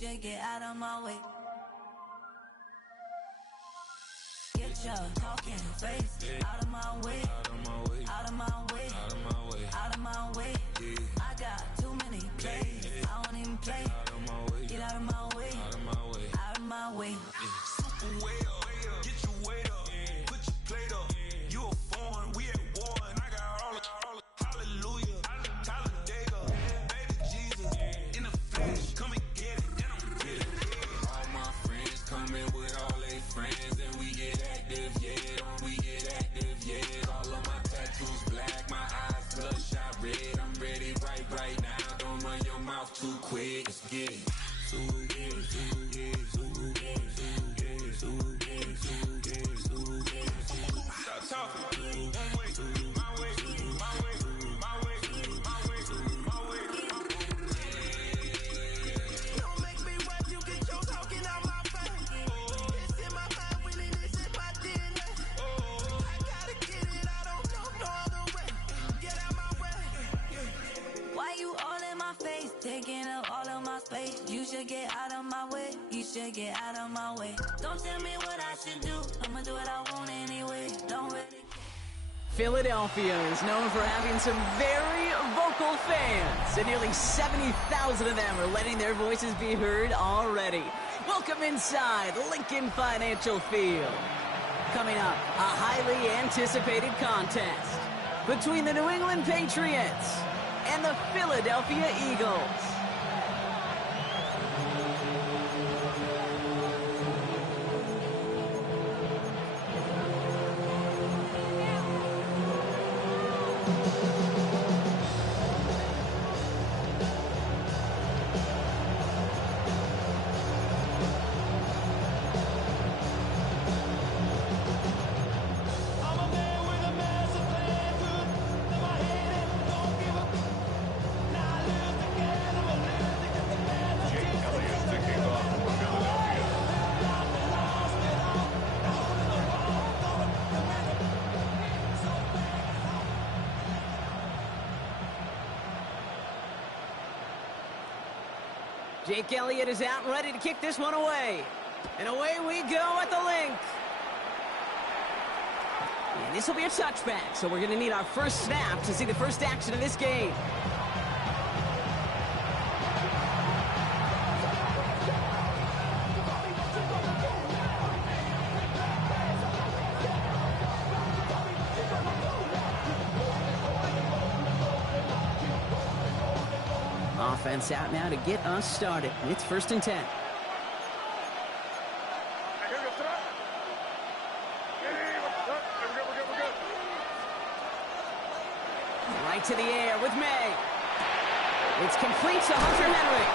should get out of my way. Get your talking face out of my way. Out of my way. Out of my way. Out of my way. I got too many plays. I don't even play. Get out of my way. Out of my way. Out of my way. Super way up. Get your weight up. Put your plate up. You a foreign. We at war. And I got all the hallelujah. Talladega. Baby Jesus. In the flesh. Come and get it. Then I'm get it. All my friends coming with all they friends. And we get active, yeah. Don't we get active, yeah. All of my tattoos black. My eyes bloodshot red. I'm ready right now. Don't run your mouth too quick. Let's get it. Stop talking. One way, my way, my way, my way, my way, my way. Don't make me rap, you get your talking out my face. It's in my mind, winning this in my DNA. I gotta get it, I don't know no other way. Get out my way. Why you all in my face, taking up all of my space? You should get out of my way. You should get out of my way. Don't tell me what I should do. I'ma do what I want anyway. Don't really care. Philadelphia is known for having some very vocal fans, and nearly 70,000 of them are letting their voices be heard already. Welcome inside Lincoln Financial Field. Coming up, a highly anticipated contest between the New England Patriots and the Philadelphia Eagles. Jake Elliott is out and ready to kick this one away. And away we go at the link. And this will be a touchback, so we're going to need our first snap to see the first action of this game. Offense out now to get us started. It's 1st and 10. Right to the air with May. It's complete to Hunter Henry.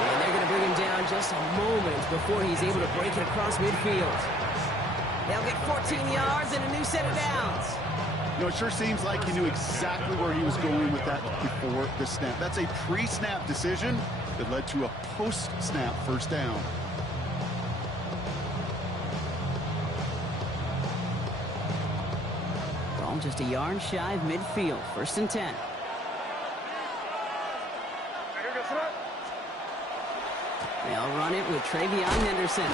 And they're going to bring him down just a moment before he's able to break it across midfield. They'll get 14 yards and a new set of downs. You know, it sure seems like he knew exactly where he was going with that before the snap. That's a pre-snap decision that led to a post-snap first down. Ball just a yard shy of midfield. 1st and 10. They'll run it with Travion Henderson.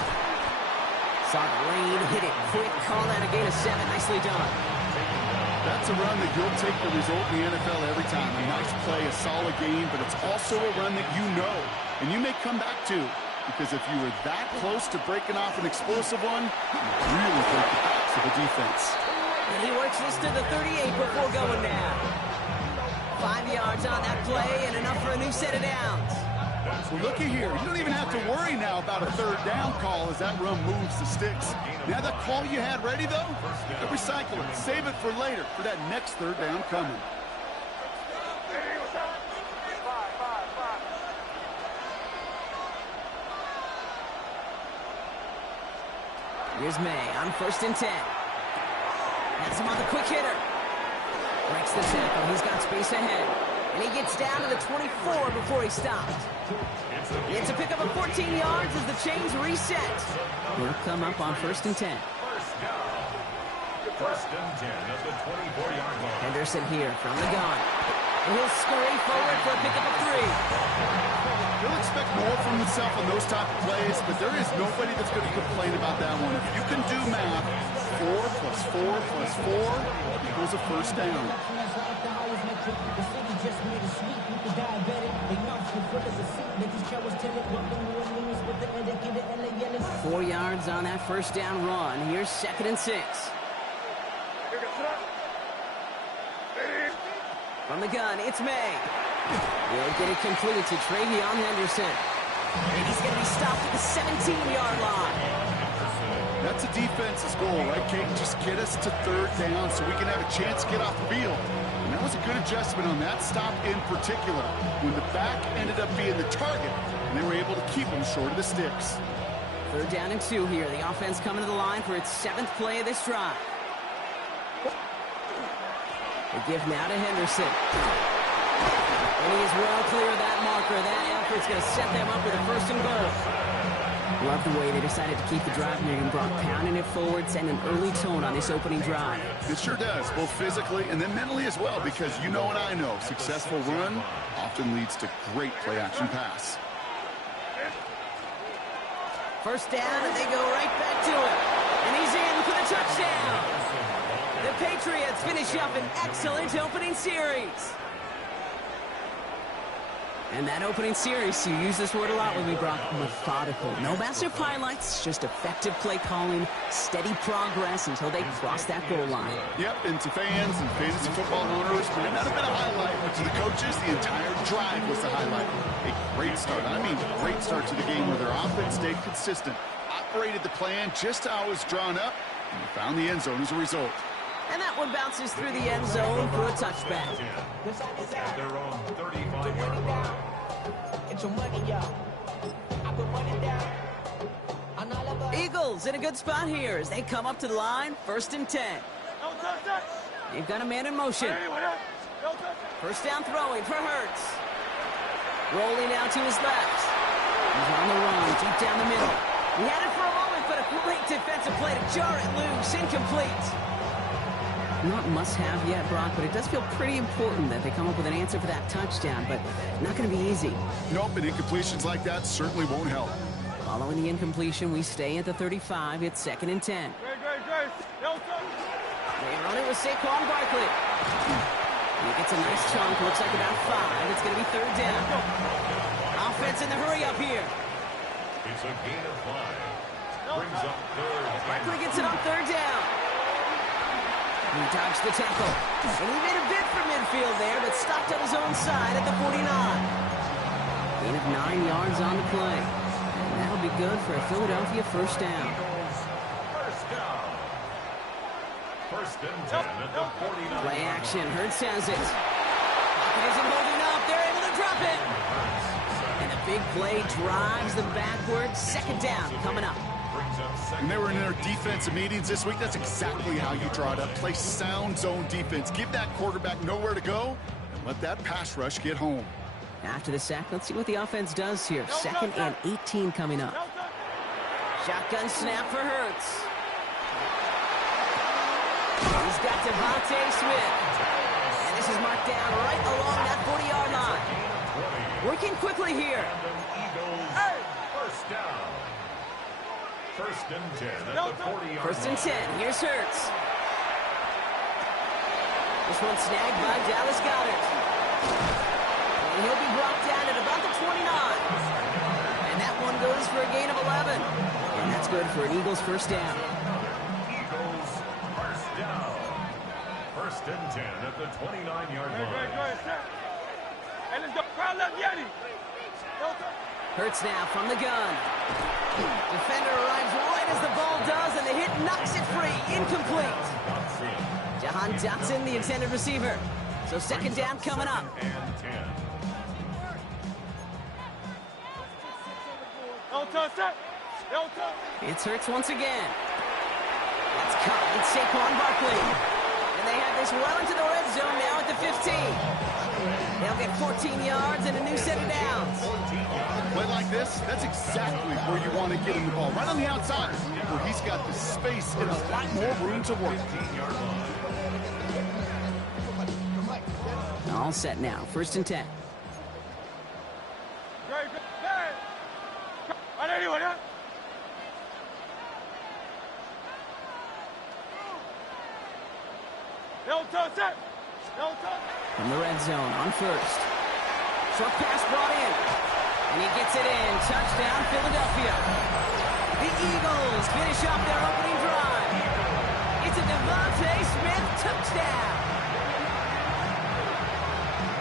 Saw the lane, hit it quick, call that a gain of 7. Nicely done. That's a run that you'll take the result in the NFL every time. A nice play, a solid game, but it's also a run that you know, and you may come back to, because if you were that close to breaking off an explosive one, you really break the backs of the defense. And he works this to the 38 before going down. 5 yards on that play and enough for a new set of downs. Well, looky here. You don't even have to worry now about a third down call as that run moves the sticks. Now that call you had ready, though, recycle it. Save it for later for that next third down coming. Here's May on 1st and 10. Has him on the quick hitter. Breaks the tackle. He's got space ahead. And he gets down to the 24 before he stopped. It's a pickup of 14 yards as the chains reset. We'll come up on 1st and 10. First and 10 at the 24-yard line. Henderson here from the gun. And he'll scurry forward for a pickup of 3. He'll expect more from himself on those type of plays, but there is nobody that's going to complain about that one. If you can do math, 4 plus 4 plus 4 equals a first down. 4 yards on that first down run. Here's 2nd and 6. From the gun, it's May. He'll get it complete to Travion Henderson. And he's going to be stopped at the 17-yard line. That's a defense's goal, right, Kate? Just get us to 3rd down so we can have a chance to get off the field. And that was a good adjustment on that stop in particular, when the back ended up being the target, and they were able to keep him short of the sticks. 3rd down and 2 here. The offense coming to the line for its 7th play of this drive. The give now to Henderson. And he is well clear of that marker. That effort's going to set them up with a 1st and goal. Love the way they decided to keep the drive moving. Brock pounding it forward, sending an early tone on this opening drive. It sure does, both physically and then mentally as well, because you know and I know, successful run often leads to great play-action pass. 1st down, and they go right back to it. And he's in for the touchdown. The Patriots finish up an excellent opening series. And that opening series, you use this word a lot with me, Brock, methodical. No massive highlights, just effective play calling, steady progress until they cross that goal line. Yep, and to fans and fantasy football owners, it might not have been a highlight, but to the coaches, the entire drive was the highlight. A great start, I mean great start to the game where their offense stayed consistent, operated the plan just how it was drawn up, and they found the end zone as a result. And that one bounces through the end zone for a touchback. At their own 35-yard line. Get your money, y'all. I put money down. Eagles in a good spot here as they come up to the line. 1st and 10. They've got a man in motion. 1st down throwing for Hurts. Rolling out to his left. He's on the run, deep down the middle. He had it for a moment, but a great defensive play to jar it loose. Incomplete. Not must-have yet, Brock, but it does feel pretty important that they come up with an answer for that touchdown, but not going to be easy. Nope, and incompletions like that certainly won't help. Following the incompletion, we stay at the 35. It's 2nd and 10. They run it with Saquon Barkley. And he gets a nice chunk, looks like about 5. It's going to be 3rd down. Offense in the hurry up here. It's a gain of 5. Brings up 3rd. Barkley gets it on 3rd down. He dodged the tackle. And he made a bid for midfield there, but stopped on his own side at the 49. Gain of 9 yards on the play. And that'll be good for a Philadelphia 1st down. 1st down. 1st and 10 at the 49. Play action. Hurts has it. Pocket isn't holding up. They're able to drop it. And a big play drives them backwards. 2nd down coming up. When they were in their defensive meetings this week, that's exactly how you draw it up. Play sound zone defense. Give that quarterback nowhere to go and let that pass rush get home. After the sack, let's see what the offense does here. 2nd and 18 coming up. Shotgun snap for Hurts. He's got Devontae Smith. And this is marked down right along that 40-yard line. Working quickly here. Hey! 1st down. 1st and 10 at the 40-yard 1st and 10. Here's Hurts. This one snagged by Dallas Goedert. And he'll be brought down at about the 29. And that one goes for a gain of 11. And that's good for an Eagles 1st down. Eagles 1st down. 1st and 10 at the 29-yard line. Hey, let's go. Crowd left, Yeti. Hurts now from the gun. Defender arrives right as the ball does, and the hit knocks it free. Incomplete. Jahan Dotson, the intended receiver. So 2nd down coming up. And 10. It's Hurts once again. That's caught. It's Saquon Barkley. And they have this well into the red zone now at the 15. They'll get 14 yards and a new set of downs. Play like this, that's exactly where you want to get him the ball. Right on the outside, where he's got the space and a lot more room to work. All set now. 1st and 10. From the red zone on 1st. Short pass brought in. And he gets it in. Touchdown, Philadelphia. The Eagles finish off their opening drive. It's a Devontae Smith touchdown.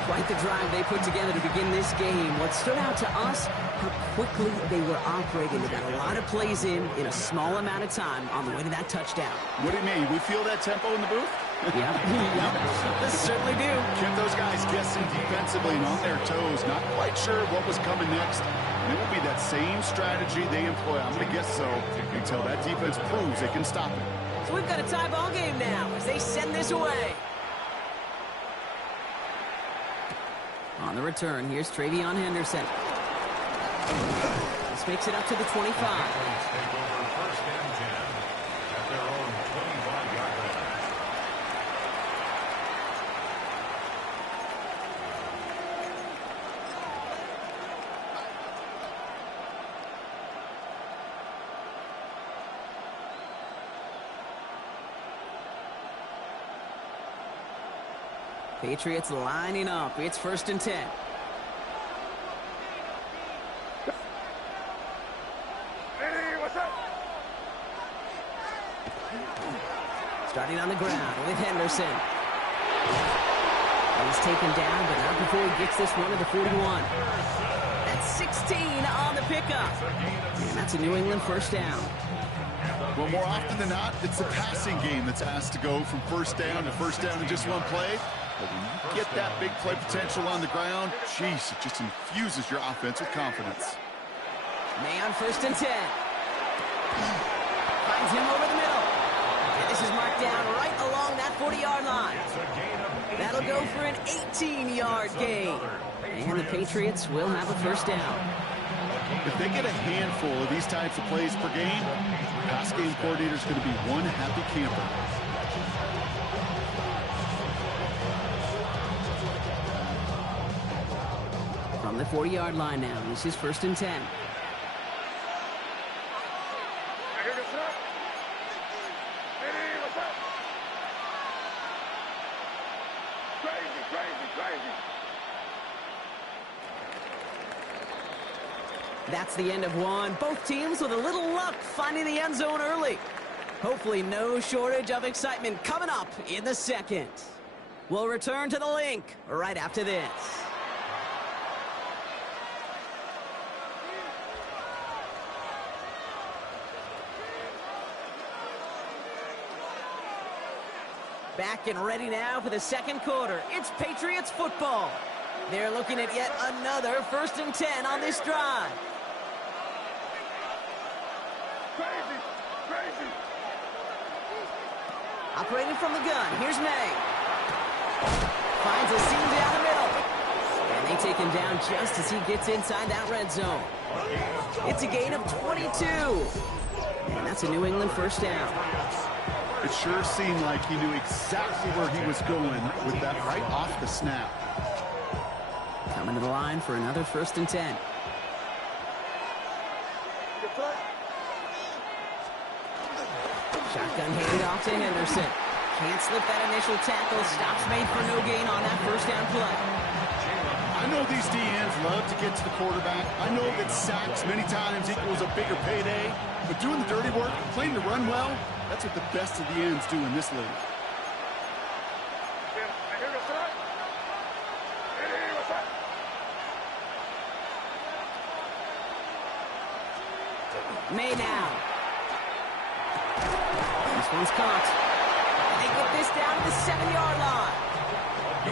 Quite the drive they put together to begin this game. What stood out to us, how quickly they were operating. They got a lot of plays in a small amount of time on the way to that touchdown. What do you mean? We feel that tempo in the booth? Yep. They certainly do. Kept those guys guessing defensively and on their toes. Not quite sure what was coming next. And it will be that same strategy they employ. I'm going to guess so until that defense proves they can stop it. So we've got a tie ball game now as they send this away. On the return, here's Travion Henderson. This makes it up to the 25. Patriots lining up. It's 1st and 10. Starting on the ground with Henderson. He's taken down, but not before he gets this one to the 41. That's 16 on the pickup. And that's a New England 1st down. Well, more often than not, it's the passing game that's asked to go from 1st down to 1st down in just one play. But when you get that big play potential on the ground, geez, it just infuses your offense with confidence. May on 1st and 10. Finds him over the middle. And this is marked down right along that 40-yard line. That'll go for an 18-yard gain. And the Patriots will have a 1st down. If they get a handful of these types of plays per game, the pass game coordinator's going to be one happy camper. From the 40-yard line now, this is 1st and 10. That's the end of one. Both teams with a little luck finding the end zone early. Hopefully no shortage of excitement coming up in the second. We'll return to the link right after this. Back and ready now for the second quarter. It's Patriots football. They're looking at yet another 1st and 10 on this drive. Operating from the gun, here's May. Finds a seam down the middle. And they take him down just as he gets inside that red zone. It's a gain of 22. And that's a New England 1st down. It sure seemed like he knew exactly where he was going with that right off the snap. Coming to the line for another 1st and 10. Shotgun handoff to Henderson. Can't slip that initial tackle. Stops made for no gain on that 1st down play. I know these DNs love to get to the quarterback. I know that sacks many times equals a bigger payday. But doing the dirty work, playing the run well, that's what the best of the ends do in this league. May now. This one's caught. And they get this down to the 7-yard line.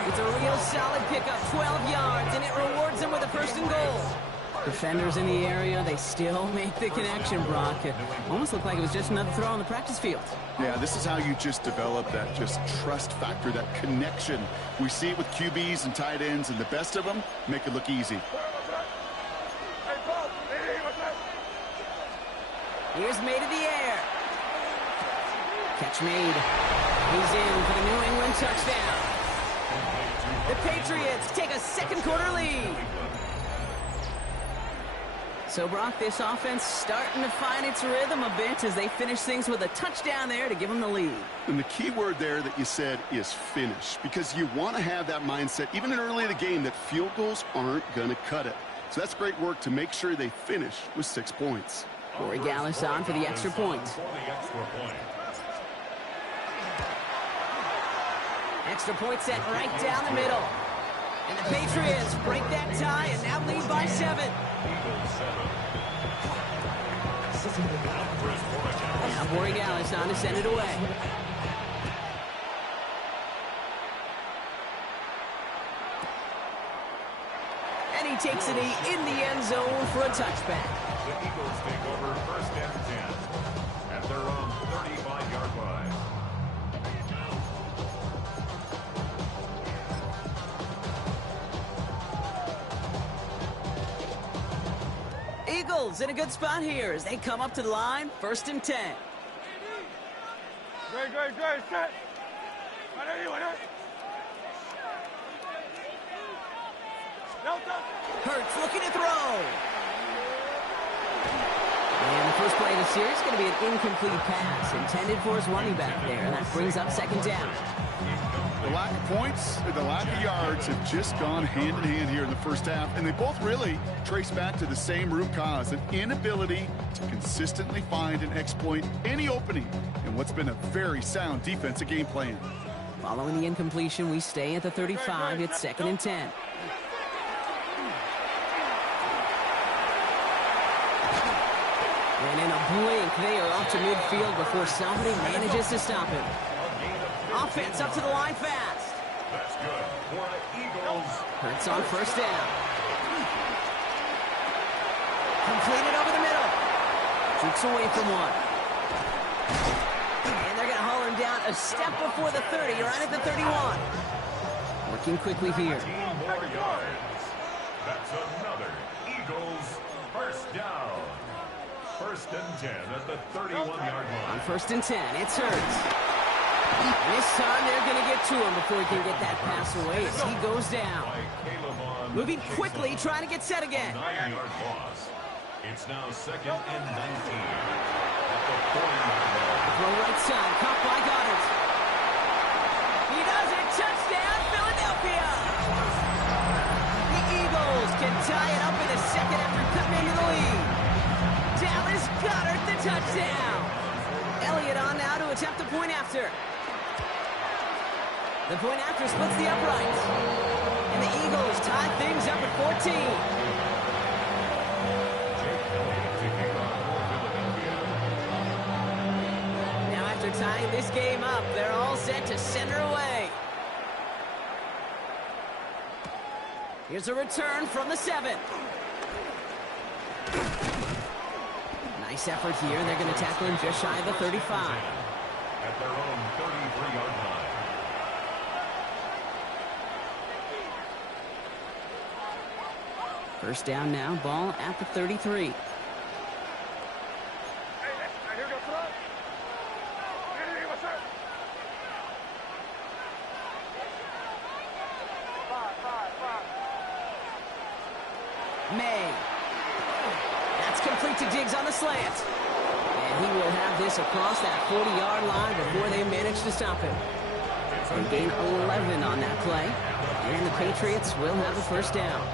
It's a real solid pickup, 12 yards, and it rewards them with a 1st and goal. Defenders in the area, they still make the connection, Brock. It almost looked like it was just another throw on the practice field. Yeah, this is how you just develop that just trust factor, that connection. We see it with QBs and tight ends, and the best of them make it look easy. Here's May to the air. Catch made. He's in for the New England touchdown. The Patriots take a second quarter lead. So, Brock, this offense starting to find its rhythm a bit as they finish things with a touchdown there to give them the lead. And the key word there that you said is finish, because you want to have that mindset, even in early in the game, that field goals aren't going to cut it. So that's great work to make sure they finish with 6 points. Corey Gallis on for the extra point. Extra point set right down the middle. And the Patriots break that tie and now lead by 7. Now Corey Gallis on to send it away. And he takes it in the end zone for a touchback. The Eagles take over 1st and 10 at their own 35-yard line. Eagles in a good spot here as they come up to the line, 1st and 10. Great, set. Hurts looking to throw. And the first play of the series is going to be an incomplete pass intended for his running back there, and that brings up 2nd down. The lack of points and the lack of yards have just gone hand in hand here in the first half, and they both really trace back to the same root cause, an inability to consistently find and exploit any opening in what's been a very sound defensive game plan. Following the incompletion, we stay at the 35. It's 2nd and 10. And in a blink, they are off to midfield before somebody manages to stop him. Offense up to the line fast. That's good for the Eagles. Hurts on 1st down. Completed over the middle. Jukes away from one. And they're going to haul him down a step before the 30, right at the 31. Working quickly here. 15 more yards. That's another Eagles 1st down. 1st and 10 at the 31-yard line. On 1st and 10, it's Hurts. This time they're going to get to him before he can get that pass away as he goes down. Moving quickly, trying to get set again. 9-yard loss. It's now 2nd and 19 at the 40-yard line. Throw right side, caught by Goddard. He does it, touchdown, Philadelphia! The Eagles can tie it up in a second after cutting into the lead. Dallas Goddard, the touchdown. Elliott on now to attempt a point after. The point after splits the uprights. And the Eagles tie things up at 14. Now after tying this game up, they're all set to send her away. Here's a return from the 7. Nice effort here. They're going to tackle him just shy of the 35. At their own 33-yard line. First down now, ball at the 33. May. That's complete to Diggs on the slant. And he will have this across that 40-yard line before they manage to stop him. They gain 11 on that play. And the Patriots will have the 1st down.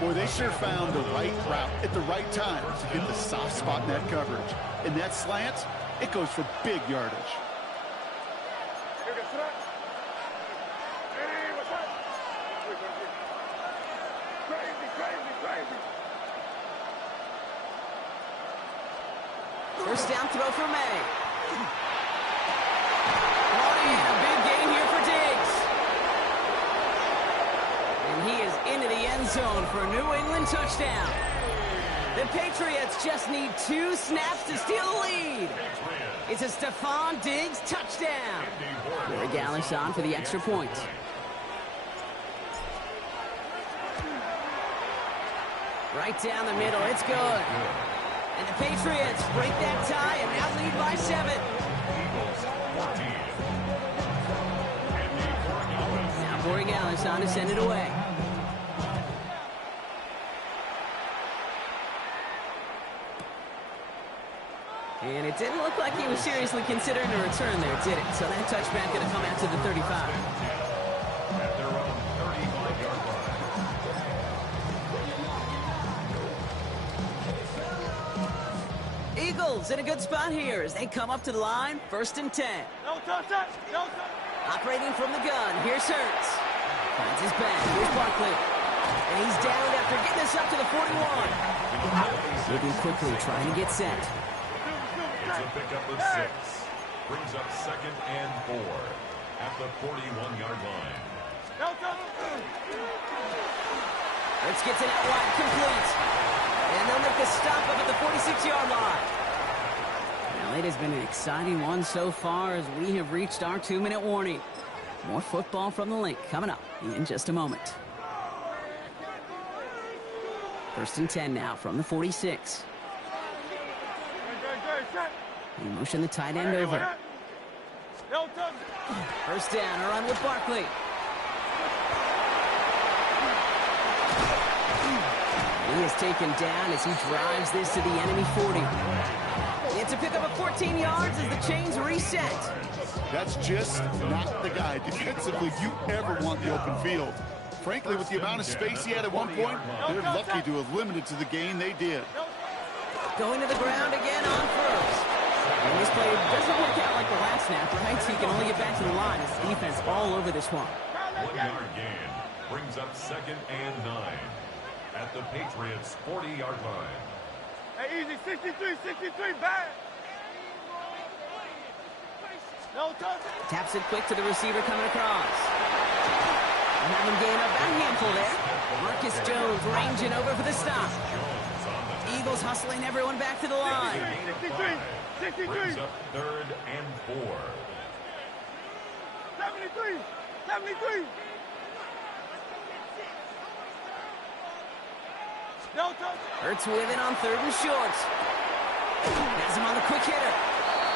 Boy, they sure found the right route at the right time to hit the soft spot in that coverage. And that slant, it goes for big yardage. First down throw for May. A big gain here for Diggs. And he is into the end zone for a New England touchdown. The Patriots just need 2 snaps to steal the lead. It's a Stephon Diggs touchdown. Corey Gallis on for the extra point. Right down the middle, it's good. And the Patriots break that tie and now lead by 7. Now on to send it away. And it didn't look like he was seriously considering a return there, did it? So that touchback going to come out to the 35. At their own 35-yard line. Eagles in a good spot here as they come up to the line, 1st and 10. No touch. Operating from the gun, here's Hurts. Finds his back, here's Barkley. And he's down after getting this up to the 41. Moving quickly, trying to get set. It's a pickup of 6. Brings up 2nd and 4 at the 41-yard line. Hurts gets it out wide, complete. And they'll make the stop up at the 46-yard line. Well, it has been an exciting one so far as we have reached our 2-minute warning. More football from the link coming up in just a moment. 1st and 10 now from the 46. He motioned the tight end over. First down, a run with Barkley. He is taken down as he drives this to the enemy 40. It's a pickup of 14 yards as the chains reset. That's just not the guy defensively you ever want the open field. Frankly, with the amount of space he had at one point, they're lucky to have limited to the gain they did. Going to the ground again on first. And this play doesn't work out like the last snap, right? So he can only get back to the line. His defense all over this one. 1-yard gain brings up 2nd and 9 at the Patriots' 40-yard line. Hey, easy, 63, bad. No touch. Taps it quick to the receiver coming across. And have him gain up a handful there. Marcus Jones ranging over for the stop. Eagles hustling everyone back to the line. 63. Brings up 3rd and 4. 73. No touch. Hurts with it on 3rd and short. Has him on the quick hitter.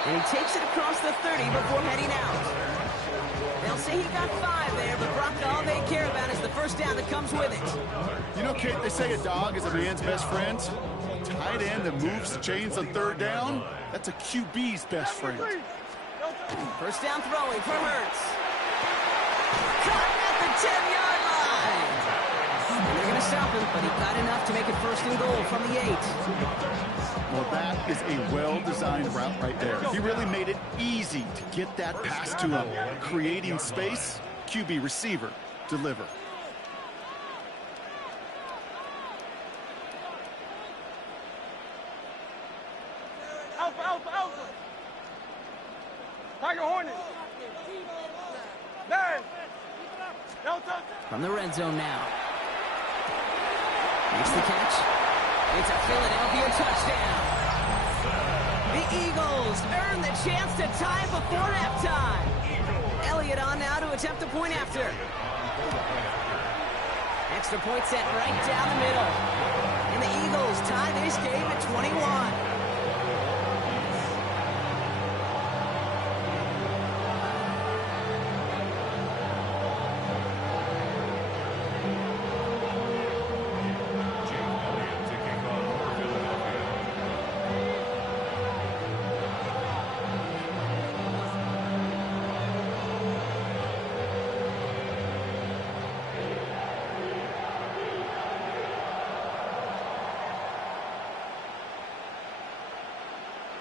And he takes it across the 30 before heading out. They'll say he got 5 there, but Brock, all they care about is the first down that comes with it. You know, Kate, they say a dog is a man's best friend. Tight end that moves the chains on 3rd down, that's a QB's best friend. First down throwing from Hurts. Caught at the 10-yard line. And they're going to stop him, but he got enough to make it 1st and goal from the 8. Well, that is a well-designed route right there. He really made it easy to get that pass to him. Creating space, QB receiver, deliver. Alpha. Tiger Hornet. Bad. No touch. From the red zone now. Makes the catch. It's a Philadelphia touchdown. The Eagles earn the chance to tie before halftime. Elliott on now to attempt the point after. Extra point set right down the middle. And the Eagles tie this game at 21.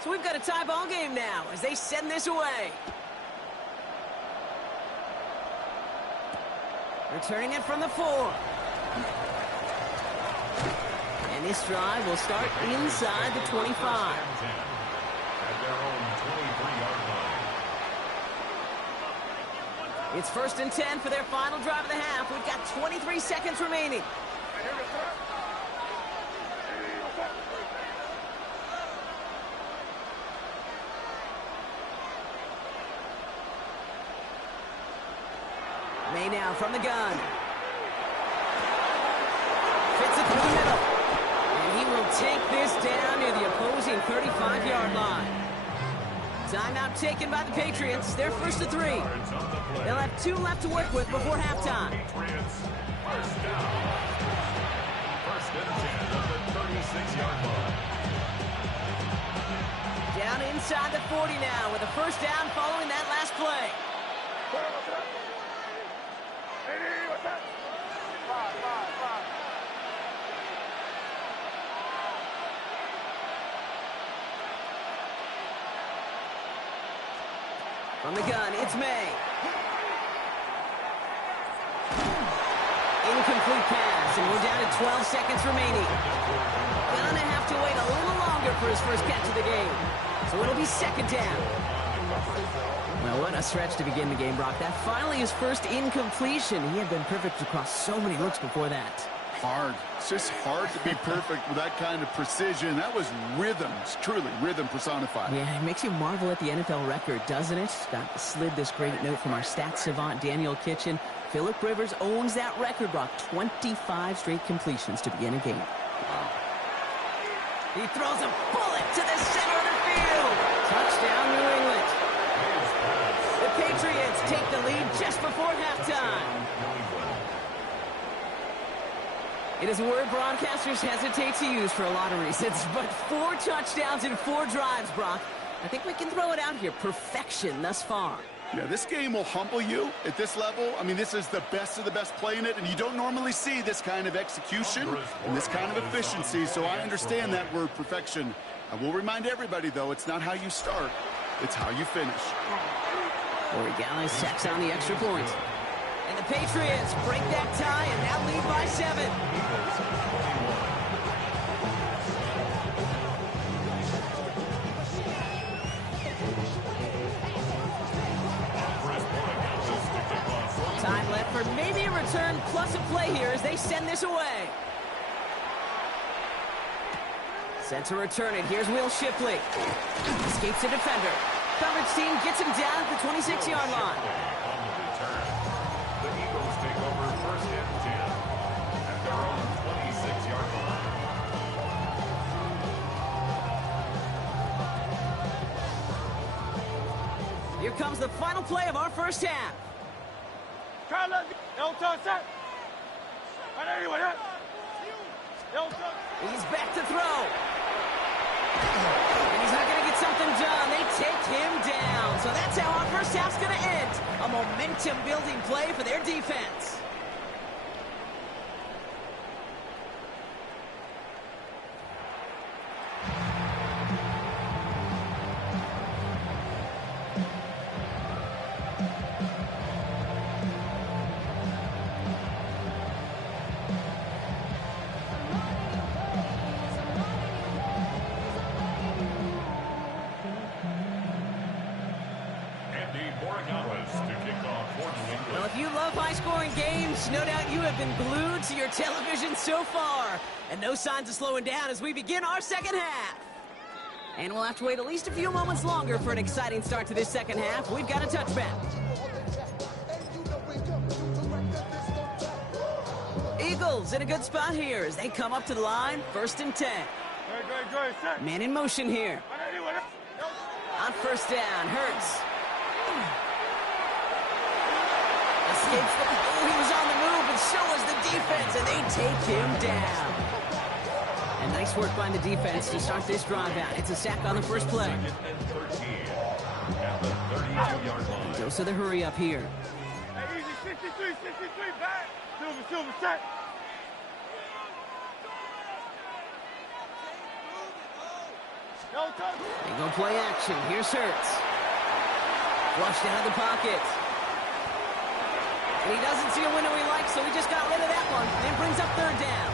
So we've got a tie ball game now as they send this away. Returning it from the 4. And this drive will start inside the 25. At their own 23-yard line. It's 1st and 10 for their final drive of the half. We've got 23 seconds remaining. May now from the gun. Fits it through the middle. And he will take this down near the opposing 35-yard line. It's Timeout taken by the Patriots. They're first to 3. They'll have 2 left to work with before halftime. Patriots, first down. First and 10 at the 36-yard line. Down inside the 40 now with a first down following that last play. From the gun, it's May. Incomplete pass, and we're down to 12 seconds remaining. Gonna have to wait a little longer for his first catch of the game. So it'll be second down. Well, what a stretch to begin the game, Brock. That finally his first incompletion. He had been perfect across so many looks before that. Hard. It's just hard to be perfect with that kind of precision. That was rhythm. It's truly rhythm personified. Yeah, it makes you marvel at the NFL record, doesn't it? Got slid this great note from our stats savant, Daniel Kitchen. Phillip Rivers owns that record, Brock. 25 straight completions to begin a game. Wow. He throws a bullet to the center of the field. Touchdown, New England. The Patriots take the lead just before halftime. It is a word broadcasters hesitate to use for a lot of reasons, but 4 touchdowns in 4 drives, Brock. I think we can throw it out here. Perfection thus far. Yeah, this game will humble you at this level. I mean, this is the best of the best playing it, and you don't normally see this kind of execution and this kind of efficiency, so I understand that word perfection. I will remind everybody, though, it's not how you start, it's how you finish. Corey Gallis sacks on the extra point. And the Patriots break that tie and now lead by 7. Time left for maybe a return plus a play here as they send this away. Set to return it. Here's Will Shipley. Escapes the defender. Coverage team gets him down at the 26-yard line. On the return, the Eagles take over first and 10 at their own 26-yard line. Here comes the final play of our first half. He's back to throw. And he's not going to get something done. They take him down. So that's how our first half's going to end. A momentum-building play for their defense. Well, if you love high-scoring games, no doubt you have been glued to your television so far. And no signs of slowing down as we begin our second half. And we'll have to wait at least a few moments longer for an exciting start to this second half. We've got a touchback. Eagles in a good spot here as they come up to the line, first and 10. Man in motion here. On first down, Hurts. Escapes the... Oh, he was on the move, and so was the defense, and they take him down. And nice work by the defense to start this drive out. It's a sack on the first play. Second and 13 at the 32-yard line. Dose of the hurry up here. Hey, easy, 63, back. Silver, set. They go play action. Here's Hurts. Flushed out of the pocket. And he doesn't see a window he likes, so he just got rid of that one. And brings up third down.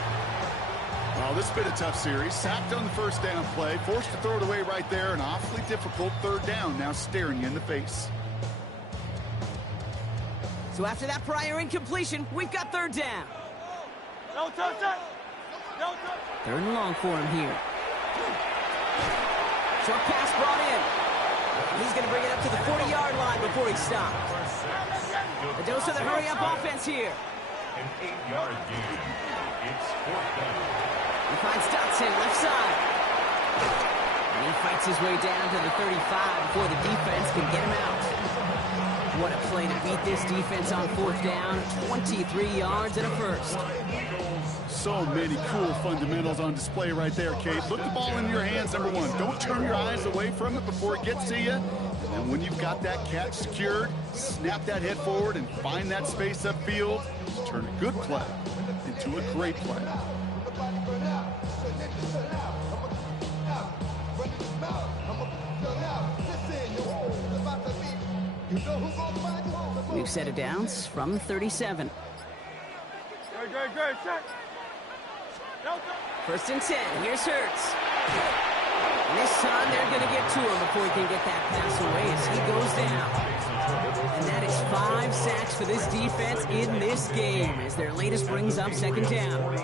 Well, this has been a tough series. Sacked on the first down play. Forced to throw it away right there. An awfully difficult third down now staring you in the face. So after that prior incompletion, we've got third down. No touch. Third and long for him here. Short pass brought in. He's going to bring it up to the 40-yard line before he stops. A dose of the hurry-up offense here. An 8-yard gain. It's fourth down. He finds Dotson left side. And he fights his way down to the 35 before the defense can get him out. What a play to beat this defense on fourth down. 23 yards and a first. So many cool fundamentals on display right there, Kate. Put the ball in your hands, number one. Don't turn your eyes away from it before it gets to you. And when you've got that catch secured, snap that head forward and find that space upfield. Turn a good play into a great play. New set of downs from 37. First and 10. Here's Hurts. And this time they're going to get to him before he can get that pass away as he goes down. And that is 5 sacks for this defense in this game as their latest brings up second down.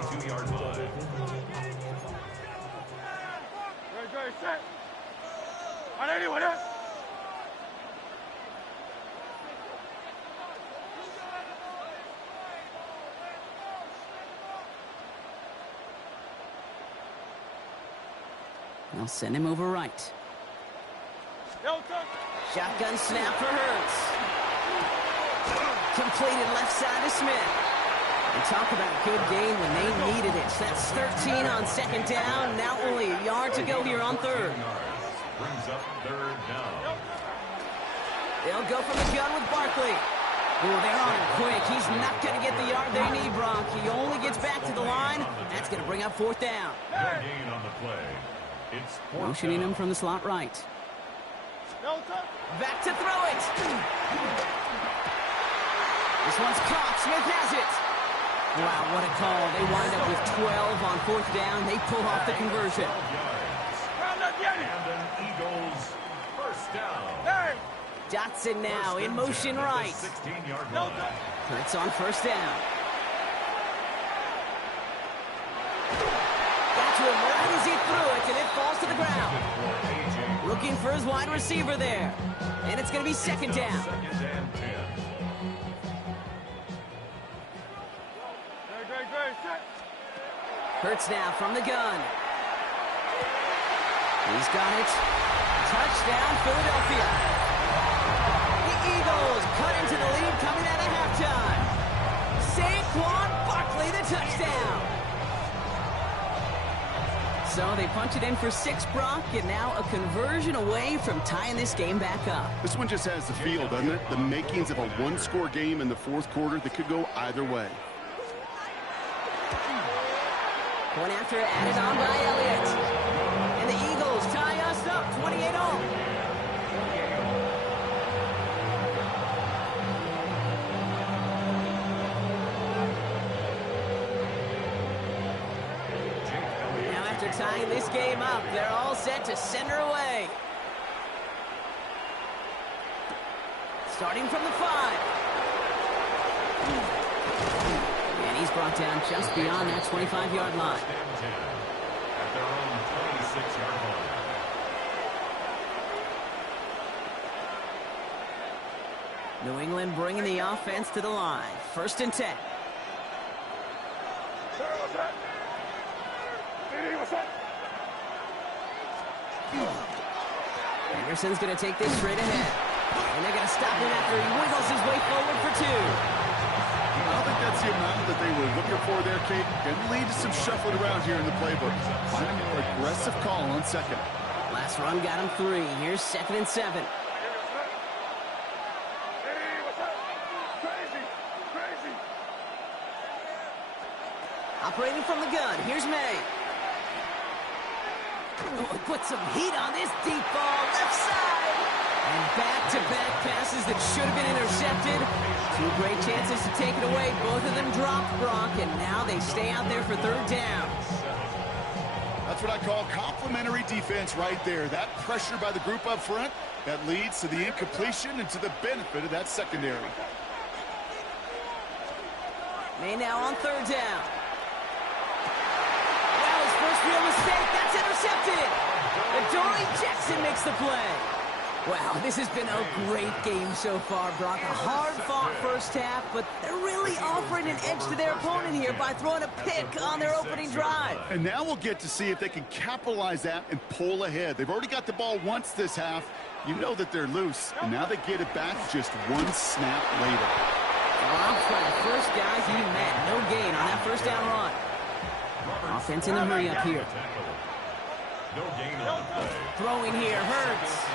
They'll send him over right. Shotgun snap for Hurts. Completed left side to Smith. And talk about a good game when they needed it. So that's 13 on second down. Now only a yard to go here on third. Brings up third down. They'll go from the gun with Barkley. Oh, they're on him quick. He's not going to get the yard they need, Bronk. He only gets back to the line. That's going to bring up fourth down. No gain on the play. It's motioning him from the slot right. Back to throw it. This one's caught. Smith has it. Wow, what a call. They wind up with 12 on fourth down. They pull off the conversion. And an Eagles first down. Dotson now in motion right. 16-yard line. Hurts on first down. Got to him right as he threw it, and it falls to the ground. Looking for his wide receiver there. And it's going to be second down. Second and 10. Hurts now from the gun. He's got it. Touchdown, Philadelphia. The Eagles cut into the lead coming out of halftime. Saquon Barkley, the touchdown. So they punch it in for 6, Brock, and now a conversion away from tying this game back up. This one just has the feel, doesn't it? The makings of a one-score game in the fourth quarter that could go either way. One after added on by Elliott. And the Eagles tie us up 28-all. Now after tying this game up, they're all set to send her away. Starting from the 5. And he's brought down just beyond that 25-yard line. At their own 26-yard line. New England bringing the offense to the line. First and 10. Anderson's going to take this straight ahead. And they're going to stop him after he wiggles his way forward for 2. I don't think that's the amount that they were looking for there, Kate. Can lead to some shuffling around here in the playbook. Find a more aggressive call on second. Last run got him 3. Here's second and 7. Operating from the gun, here's May. Oh, put some heat on this deep ball, left side. And back-to-back passes that should have been intercepted. 2 great chances to take it away. Both of them dropped, Brock, and now they stay out there for third down. That's what I call complimentary defense right there. That pressure by the group up front, that leads to the incompletion and to the benefit of that secondary. May now on third down. Wow, his first real mistake. That's intercepted. Adoree Jackson makes the play. Wow, this has been a great game so far, Brock. A hard-fought first half, but they're really offering an edge to their opponent here by throwing a pick on their opening drive. And now we'll get to see if they can capitalize that and pull ahead. They've already got the ball once this half. You know that they're loose, and now they get it back just one snap later. Brock by the first guy he met. No gain on that first down run. Offense in the hurry up here. No gain on the play. Throwing here, Hurts.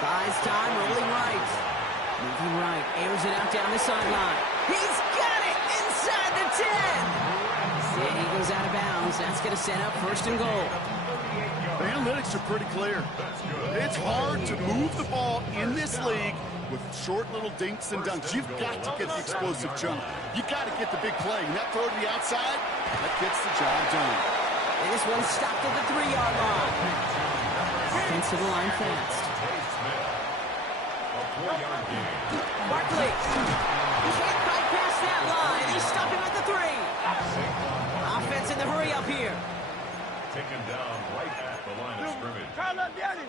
Buys time, rolling right. Moving right, airs it out down the sideline. He's got it inside the 10. And he goes out of bounds. That's going to set up first and goal. The analytics are pretty clear. It's hard to move the ball in this league with short little dinks and dunks. You've got to get the explosive jump. You've got to get the big play. And that throw to the outside, that gets the job done. And this one stopped at the 3-yard line. Offensive line fast. Barkley. He can't bypass that line. He stopped him at the 3. Offense in the hurry up here. Taken down right at the line of scrimmage.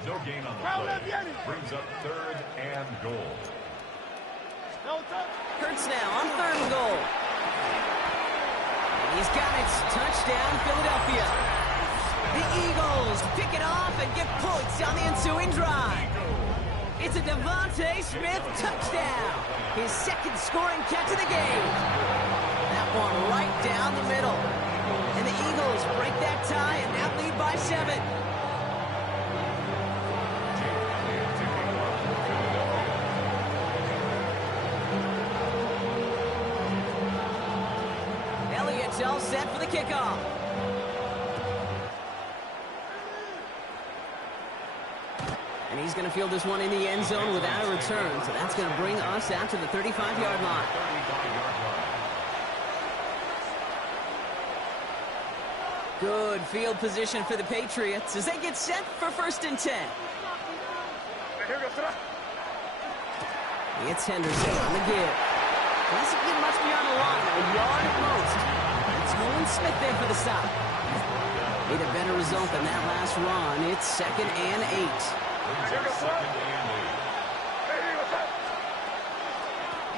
No gain on the play. Brings up 3rd and goal. Hurts now on 3rd and goal. He's got it. Touchdown, Philadelphia. The Eagles pick it off and get points on the ensuing drive. It's a Devontae Smith touchdown. His 2nd scoring catch of the game. That one right down the middle. And the Eagles break that tie and now lead by 7. Elliott's all set for the kickoff. And he's going to field this one in the end zone without a return. So that's going to bring us out to the 35-yard line. Good field position for the Patriots as they get set for 1st and 10. It's Henderson on the give. Doesn't get much beyond the line, a yard at most. It's Nolan Smith there for the stop. Need a better result than that last run. It's 2nd and 8.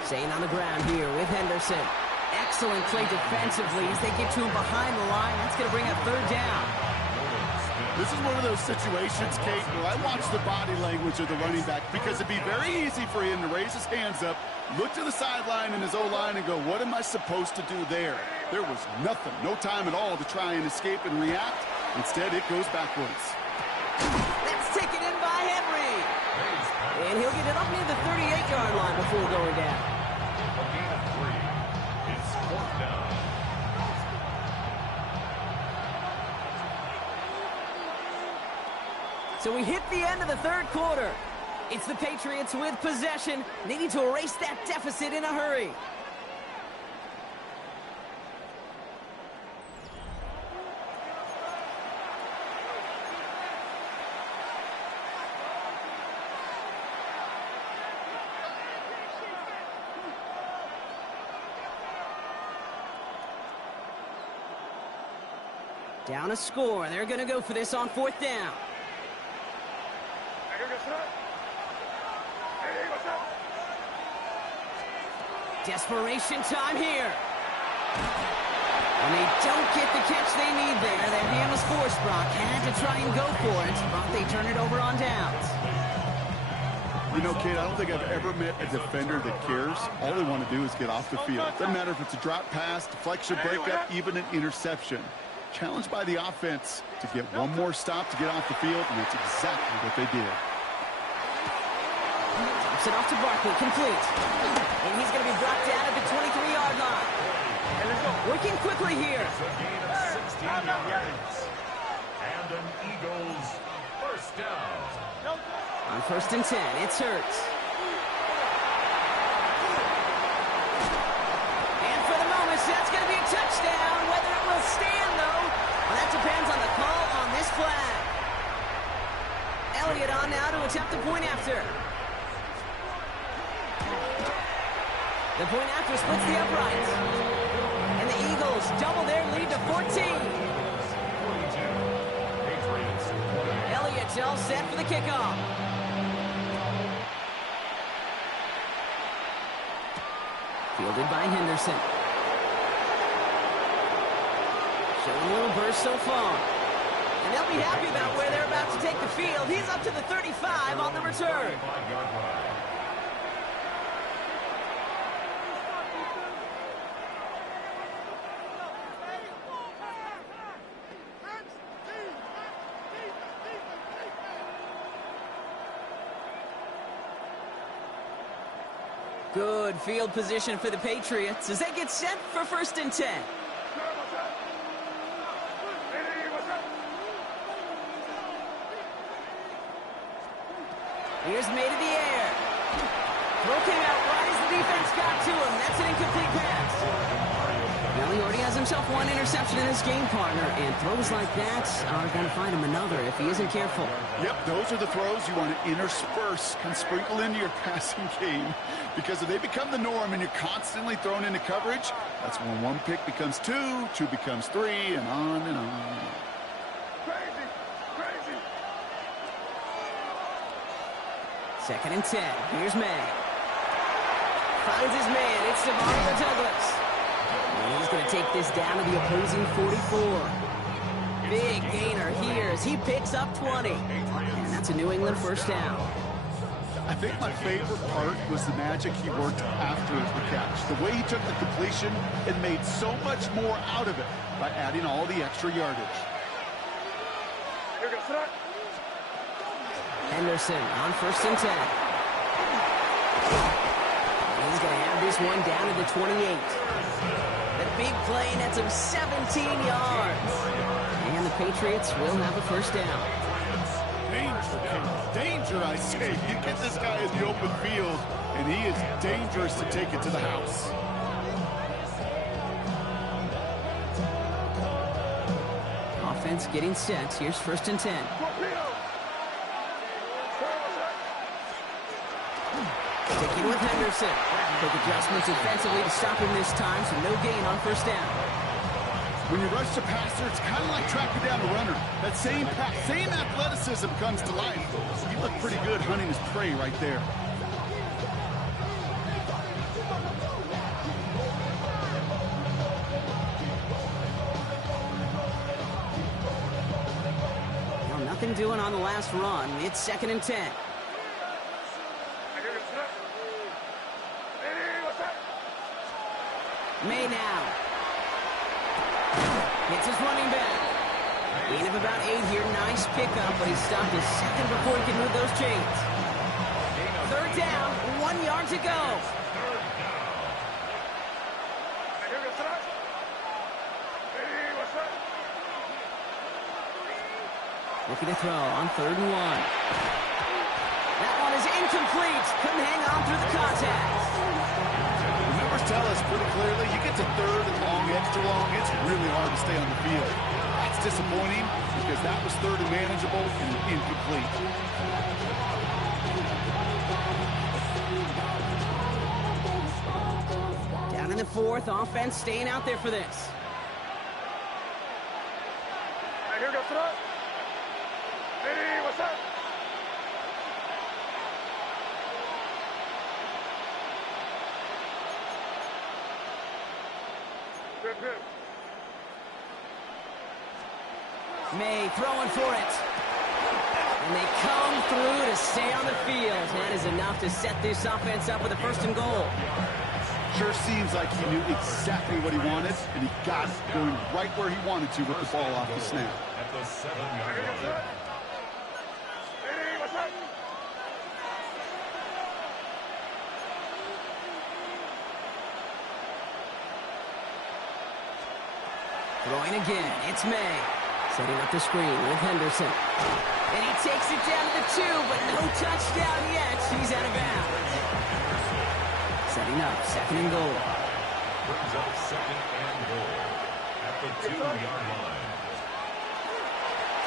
Staying on the ground here with Henderson. Excellent play defensively as they get to him behind the line. That's going to bring up 3rd down. This is one of those situations, Kate, where I watch the body language of the running back because it'd be very easy for him to raise his hands up, look to the sideline in his O-line and go, what am I supposed to do there? There was nothing, no time at all to try and escape and react. Instead, it goes backwards. That's taken in by Henry. And he'll get it up near the 38-yard line before going down. A gain of 3. It's 4th down. So we hit the end of the 3rd quarter. It's the Patriots with possession, needing to erase that deficit in a hurry. Down a score. They're going to go for this on 4th down. Desperation time here. And they don't get the catch they need there. Their hand was forced, Brock. Had to try and go for it, but they turn it over on downs. You know, Kate, I don't think I've ever met a defender that cares. All they want to do is get off the field. Doesn't matter if it's a drop pass, deflection, breakup, even an interception. Challenged by the offense to get one more stop to get off the field, and that's exactly what they did. Drops it off to Barkley, complete. And he's going to be brought down at the 23-yard line. Working quickly here. It's a gain of 16 yards. And an Eagles 1st down. On 1st and 10, it's Hurts. And for the moment, that's going to be a touchdown. Whether it will stand, though, well, that depends on the call on this flag. Elliott on now to attempt the point after. The point after splits the uprights. And the Eagles double their lead to 14. Elliott all set for the kickoff. Fielded by Henderson. Showing a little burst so far. And they'll be happy about where they're about to take the field. He's up to the 35 on the return. Good field position for the Patriots as they get set for 1st and 10. Here's made in the air. Throw came out right as the defense got to him. That's an incomplete pass. Well, he already has himself one interception in his game, partner, and throws like that are going to find him another if he isn't careful. Yep, those are the throws you want to intersperse and sprinkle into your passing game, because if they become the norm and you're constantly thrown into coverage, that's when one pick becomes two, two becomes three, and on and on. Second and 10. Here's May. Finds his man. It's Demario Douglas. And he's going to take this down to the opposing 44. Big gainer here as he picks up 20. And that's a New England first down. I think my favorite part was the magic he worked after the catch. The way he took the completion and made so much more out of it by adding all the extra yardage. Henderson on 1st and 10. He's going to have this one down to the 28. The big play nets him 17 yards. And the Patriots will have a first down. Danger, I say. You get this guy in the open field, and he is dangerous to take it to the house. Offense getting set. Here's 1st and 10. Sticking with Henderson. Quick adjustments defensively to stop him this time, so no gain on 1st down. When you rush the passer, it's kind of like tracking down a runner. That same athleticism comes to life. He looked pretty good hunting his prey right there. Well, nothing doing on the last run. It's 2nd and 10. May now. Hits his running back. Gain of about 8 here. Nice pickup, but he stopped a second before he could move those chains. 3rd down, 1 yard to go. Looking to throw on 3rd and 1. That one is incomplete. Couldn't hang on through the contact. Tell us pretty clearly, you get to 3rd and long, extra long, it's really hard to stay on the field. That's disappointing because that was 3rd and manageable and incomplete. Down in the 4th, offense staying out there for this. Here goes throw. Hey, what's up? May throwing for it. And they come through to stay on the field. That is enough to set this offense up with a 1st and goal. Sure seems like he knew exactly what he wanted, and he got it going right where he wanted to with the ball off the snap. At the 7-yard line. Hey, what's up? Throwing again, it's May. Setting up the screen with Henderson. And he takes it down to the 2, but no touchdown yet. He's out of bounds. Setting up 2nd and goal. Brings up 2nd and goal at the 2-yard line.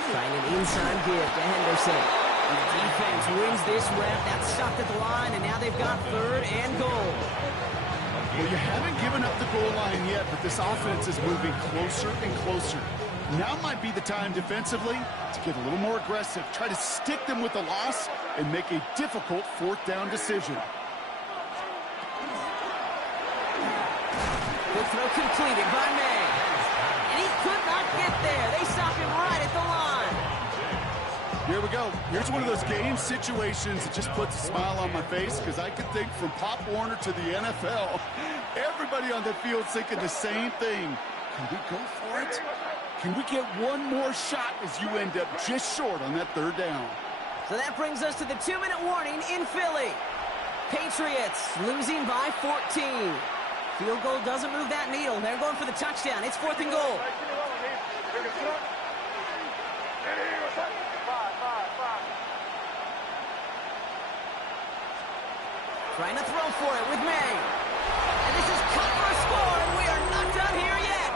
Trying an inside give to Henderson. And the defense wins this rep. That's stopped at the line, and now they've got 3rd and goal. Well, you haven't given up the goal line yet, but this offense is moving closer and closer. Now might be the time defensively to get a little more aggressive, try to stick them with the loss, and make a difficult 4th down decision. Quick throw completed by May. And he could not get there. They stop him right at the line. Here we go. Here's one of those game situations that just puts a smile on my face because I can think from Pop Warner to the NFL, everybody on the field thinking the same thing. Can we go for it? Can we get one more shot as you end up just short on that third down? So that brings us to the 2-minute warning in Philly. Patriots losing by 14. Field goal doesn't move that needle. They're going for the touchdown. It's 4th and goal. Trying to throw for it with May. And this is cut for a score, and we are not done here yet.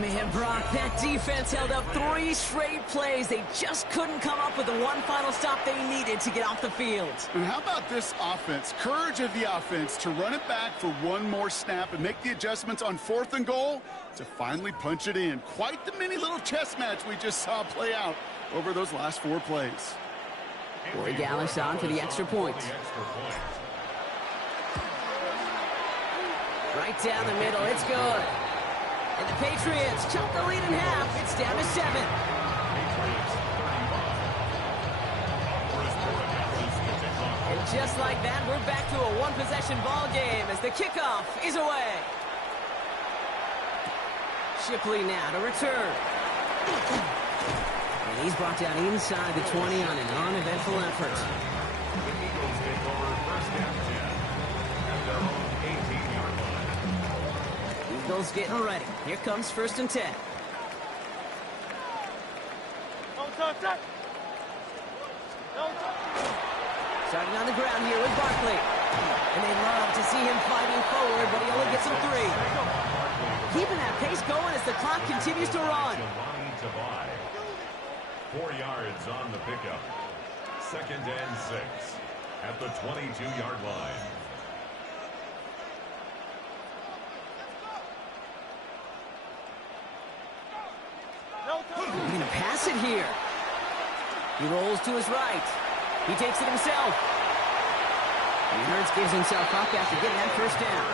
Man, Brock, that defense held up 3 straight plays. They just couldn't come up with the one final stop they needed to get off the field. And how about this offense? Courage of the offense to run it back for one more snap and make the adjustments on 4th and goal to finally punch it in. Quite the mini little chess match we just saw play out over those last 4 plays. Corey Gallis on for the extra point. Right down the middle, it's good. And the Patriots chop the lead in half. It's down to 7. And just like that, we're back to a one-possession ball game as the kickoff is away. Shipley now to return. And he's brought down inside the 20 on an uneventful effort. The Eagles take over 1st and 10 at their own 18-yard line. Eagles getting ready. Here comes 1st and 10. Starting on the ground here with Barkley. And they love to see him fighting forward, but he only gets them 3. Keeping that pace going as the clock continues to run. 4 yards on the pickup. 2nd and 6 at the 22-yard line. He's going to pass it here. He rolls to his right. He takes it himself. And Hurts gives himself up after getting that 1st down.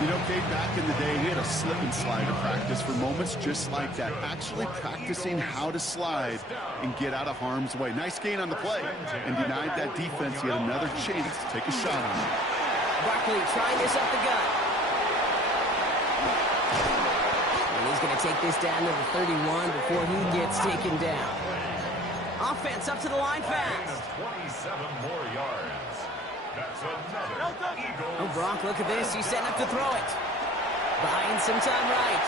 You know, Kate, back in the day, he had a slip and slide to practice for moments just like that. Actually practicing how to slide and get out of harm's way. Nice gain on the play and denied that defense yet another chance to take a shot on him. Barkley trying this up the gut. And he's going to take this down to the 31 before he gets taken down. Offense up to the line fast. 27 more yards. That's another Eagles. Oh, Brock, look at this. He's setting up to throw it. Buying some time right.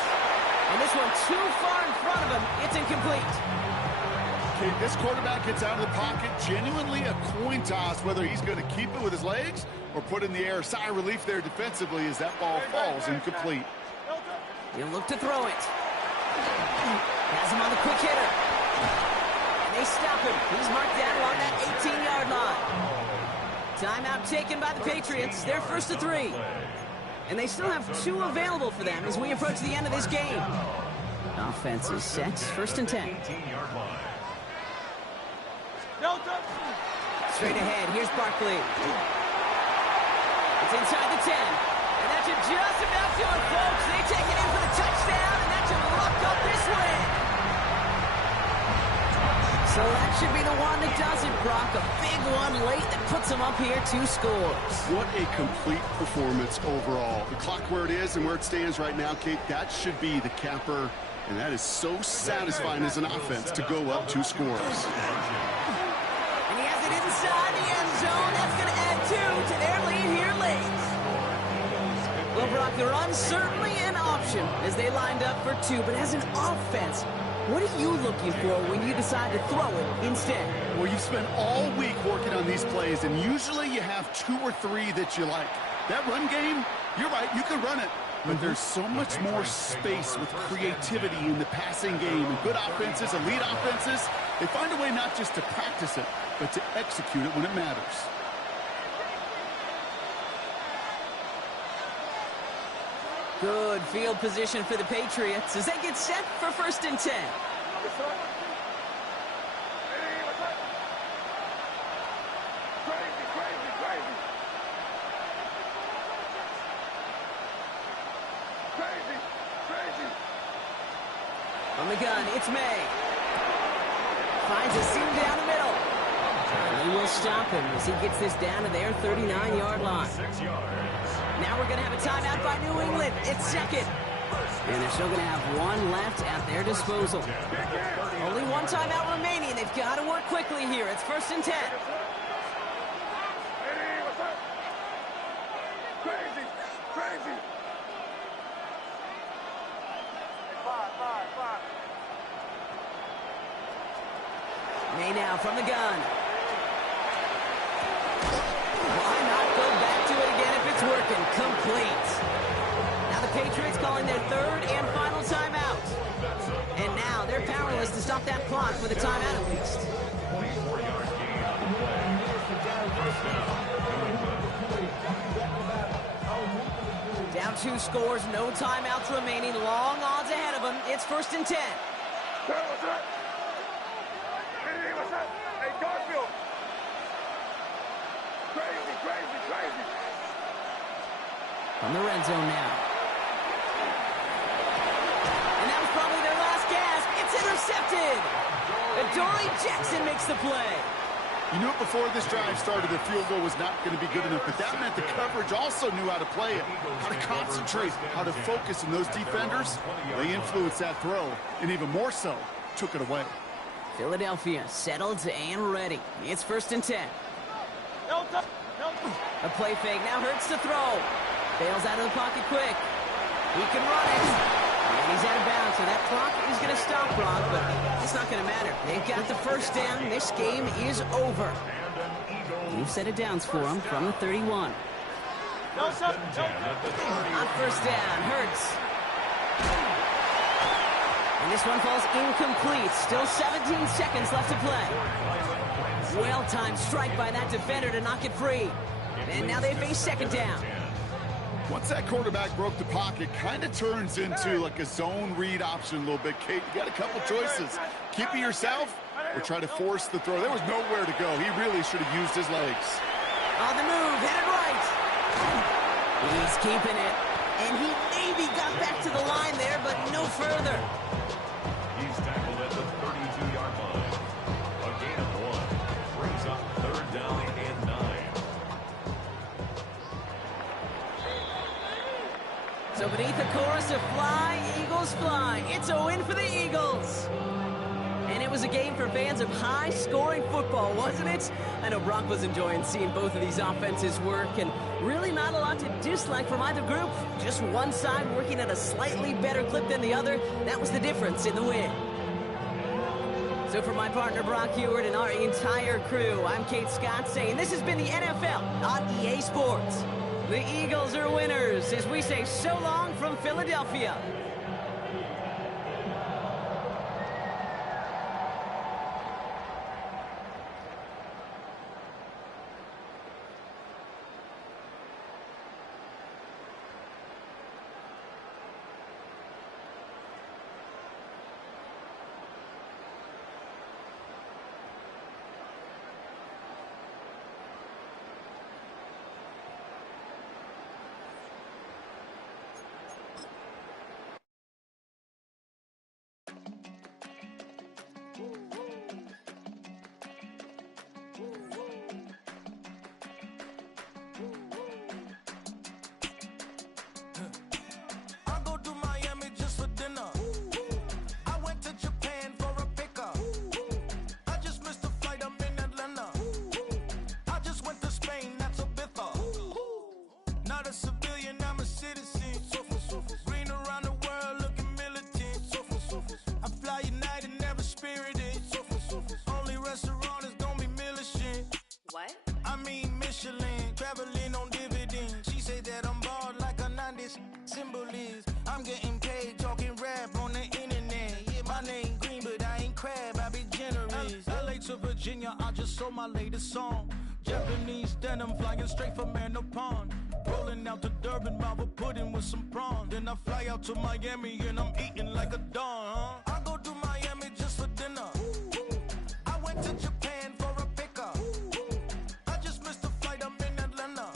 And this one too far in front of him. It's incomplete. Okay, this quarterback gets out of the pocket. Genuinely a coin toss whether he's going to keep it with his legs or put in the air. Sigh of relief there defensively as that ball falls incomplete. He'll look to throw it. Has him on the quick hitter. And they stop him. He's marked down along that 18-yard line. Timeout taken by the Patriots. They're 1st and 3. And they still have 2 available for them as we approach the end of this game. Offense is set. 1st and 10. 18-yard line. Straight ahead. Here's Barkley. It's inside the 10. And that should just about do it, folks. They take it in for the touchdown, and that should lock up this win. So that should be the one that does it, Brock. A big one late that puts them up here 2 scores. What a complete performance overall. The clock where it is and where it stands right now, Kate, that should be the capper. And that is so satisfying as an offense to go up 2 scores. And he has it inside the end zone. That's going to add 2 to their lead here late. Well, Brock, the run's certainly an option as they lined up for 2. But as an offense, what are you looking for when you decide to throw it instead? Well, you've spent all week working on these plays, and usually you have 2 or 3 that you like. That run game, you're right, you can run it. But there's so much more space with creativity in the passing game. And good offenses, elite offenses, they find a way not just to practice it, but to execute it when it matters. Good field position for the Patriots as they get set for 1st and 10. gun, it's May. Finds a seam down the middle. They will stop him as he gets this down to their 39-yard line. 6 yards. Now we're going to have a timeout by New England. It's second. And they're still going to have one left at their disposal. Only one timeout remaining. They've got to work quickly here. It's 1st and 10. Crazy. May now from the gun. Why not go back to it again if it's working? Complete. Now the Patriots calling their 3rd and final timeout. And now they're powerless to stop that clock with a timeout at least. 24-yard gain on the play. First down. Down 2 scores, no timeouts remaining. Long odds ahead of them. It's 1st and 10. What's up? Hey, Garfield. Crazy. From the red zone now. And that was probably their last gasp. It's intercepted. Adoree Jackson makes the play. You knew it before this drive started, the field goal was not going to be good enough, but that meant the coverage also knew how to play it, how to concentrate, how to focus, and those defenders, they influenced that throw, and even more so, took it away. Philadelphia settled and ready. It's 1st and 10. A play fake, now Hurts to throw. Bails out of the pocket quick. He can run it. And he's out of bounds, so that clock is going to stop, Brock, but it's not going to matter. They've got the first down. This game is over. New set of downs for him from the 31. On first down, Hurts. And this one falls incomplete. Still 17 seconds left to play. Well-timed strike by that defender to knock it free. And now they face second down. Once that quarterback broke the pocket, kind of turns into like a zone read option a little bit. Kate, you got a couple choices. Keep it yourself or try to force the throw. There was nowhere to go. He really should have used his legs. On the move, headed right. He's keeping it. And he maybe got back to the line there, but no further. He's tackled at the 32-yard line. A gain of 1. Brings up 3rd down and 9. So beneath the chorus of Fly, Eagles Fly, it's a win for the Eagles. And it was a game for fans of high-scoring football, wasn't it? I know Brock was enjoying seeing both of these offenses work, and really not a lot to dislike from either group. Just one side working at a slightly better clip than the other. That was the difference in the win. So for my partner Brock Heward and our entire crew, I'm Kate Scott saying this has been the NFL on EA Sports. The Eagles are winners as we say so long from Philadelphia. Virginia, I just sold my latest song. Japanese denim flying straight from Manapon. Rolling out to Durban, Marvel pudding with some prawns. Then I fly out to Miami and I'm eating like a don. I go to Miami just for dinner. I went to Japan for a pickup. I just missed the flight, I'm in Atlanta.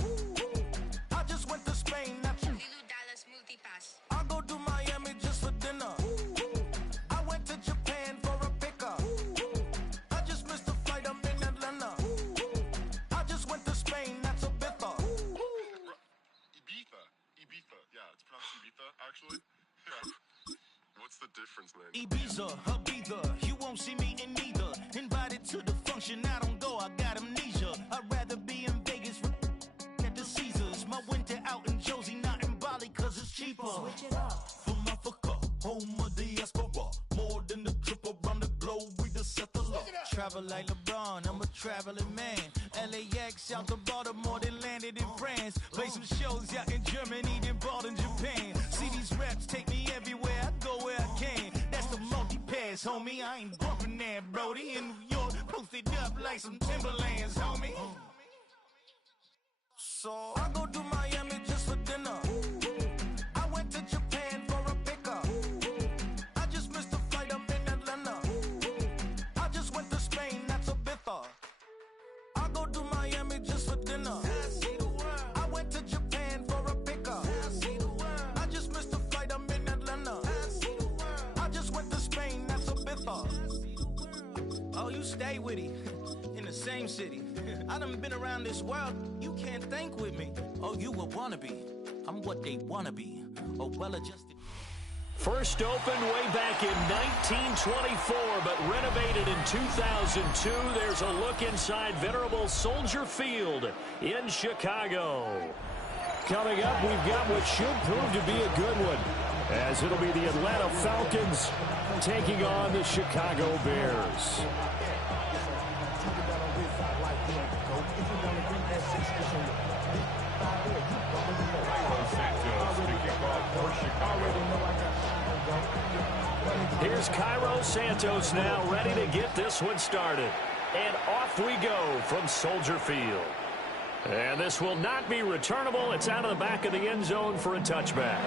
I just went to Spain, not you. I go to Miami just for dinner. I went to difference, man. Ibiza, Ibiza, you won't see me in neither. Invited to the function, I don't go, I got amnesia. I'd rather be in Vegas at the Caesars. My winter out in Josie, not in Bali, cause it's cheaper. Switch it up. From Africa, home of the diaspora. More than the trip around the globe, we just set the law. Travel like LeBron, I'm a traveling man. LAX out to Baltimore, then landed in France. Play some shows out in Germany, then bought in Japan. See these reps take me everywhere, I go where I can. That's the multi-pass, homie, I ain't bumping that, Brody. In New York, posted up like some Timberlands, homie. So I go to Miami just for dinner. I went to Japan for a pickup. I just missed a flight, I'm in Atlanta. I just went to Spain, that's a bither. I go to Miami just for dinner. I went to Japan for a pickup. I just missed a flight, I'm in Atlanta. I just went to Spain, that's a bither. Oh, you stay with it. In the same city. I done been around this world, you can't think with me. Oh, you a wannabe. I'm what they wanna be. Oh, well-adjusted. First opened way back in 1924, but renovated in 2002. There's a look inside venerable Soldier Field in Chicago. Coming up, we've got what should prove to be a good one, as it'll be the Atlanta Falcons taking on the Chicago Bears. Here's Cairo Santos now ready to get this one started. And off we go from Soldier Field. And this will not be returnable. It's out of the back of the end zone for a touchback.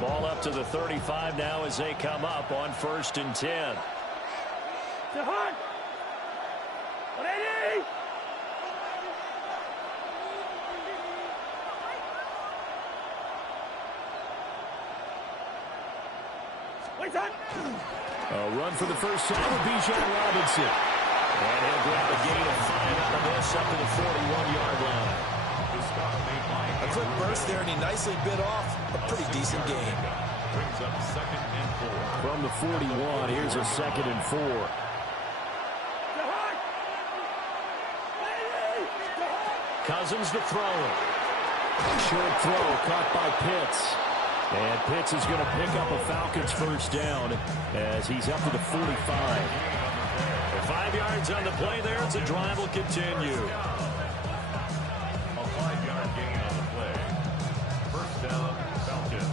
Ball up to the 35 now as they come up on 1st and 10. Hunt! 180! Wait, son! A run for the first time with Bijan Robinson. And he'll grab a gain of 5 out of this up to the 41-yard line. A quick burst there, and he nicely bit off a pretty decent gain. Brings up 2nd and 4. From the 41, here's a 2nd and 4. Cousins to throw it. Short throw caught by Pitts. And Pitts is going to pick up a Falcons first down as he's up to the 45. 5 yards on the play there as the drive will continue. A 5-yard gain on the play. First down, Falcons.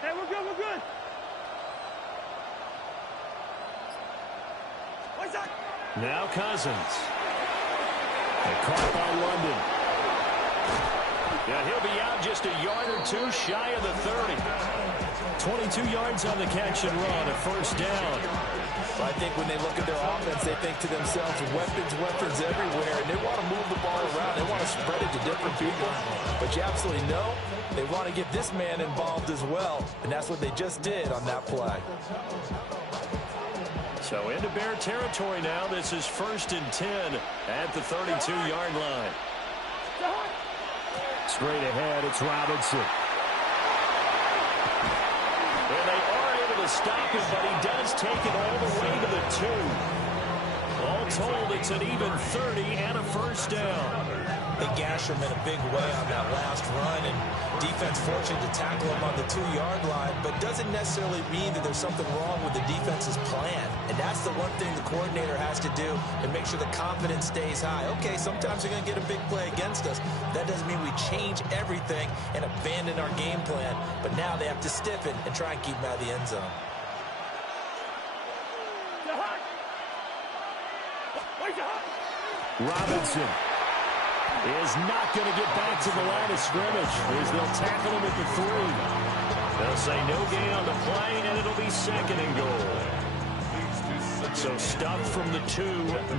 Hey, we're good, we're good. What's that? Now Cousins. And caught by London. Yeah, he'll be out just a yard or two shy of the 30. 22 yards on the catch and run, a first down. I think when they look at their offense, they think to themselves, weapons everywhere, and they want to move the ball around. They want to spread it to different people. But you absolutely know they want to get this man involved as well, and that's what they just did on that play. So into Bear territory now. This is 1st and 10 at the 32-yard line. Straight ahead, it's Robinson. And they are able to stop him, but he does take it all the way to the 2. All told, it's an even 30 and a first down. They gash him in a big way on that last run, and defense fortunate to tackle him on the 2-yard line, but doesn't necessarily mean that there's something wrong with the defense's plan. And that's the one thing the coordinator has to do and make sure the confidence stays high. Okay, sometimes they're going to get a big play against us. That doesn't mean we change everything and abandon our game plan. But now they have to stiffen and try and keep him out of the end zone. Wait, Robinson is not going to get back to the line of scrimmage as they'll tackle him at the 3. They'll say no gain on the play, and it'll be second and goal. So stuff from the 2,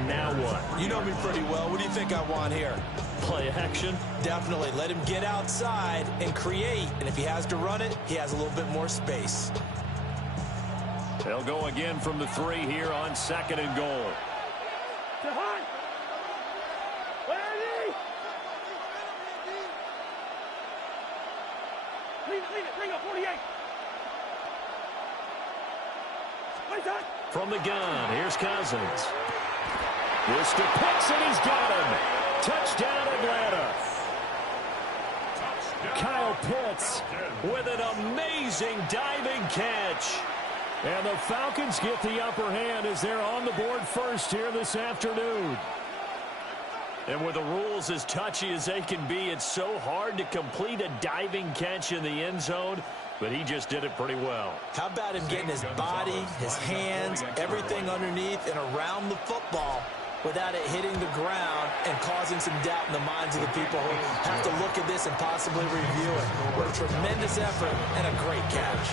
now what? You know me pretty well. What do you think I want here? Play action? Definitely. Let him get outside and create. And if he has to run it, he has a little bit more space. They'll go again from the 3 here on second and goal. Bring up 48. From the gun, here's Cousins. This to Pitts, and he's got him. Touchdown, Atlanta. Kyle Pitts with an amazing diving catch. And the Falcons get the upper hand as they're on the board first here this afternoon. And with the rules as touchy as they can be, it's so hard to complete a diving catch in the end zone, but he just did it pretty well. How about him getting his body, his hands, everything underneath and around the football without it hitting the ground and causing some doubt in the minds of the people who have to look at this and possibly review it. What a tremendous effort and a great catch.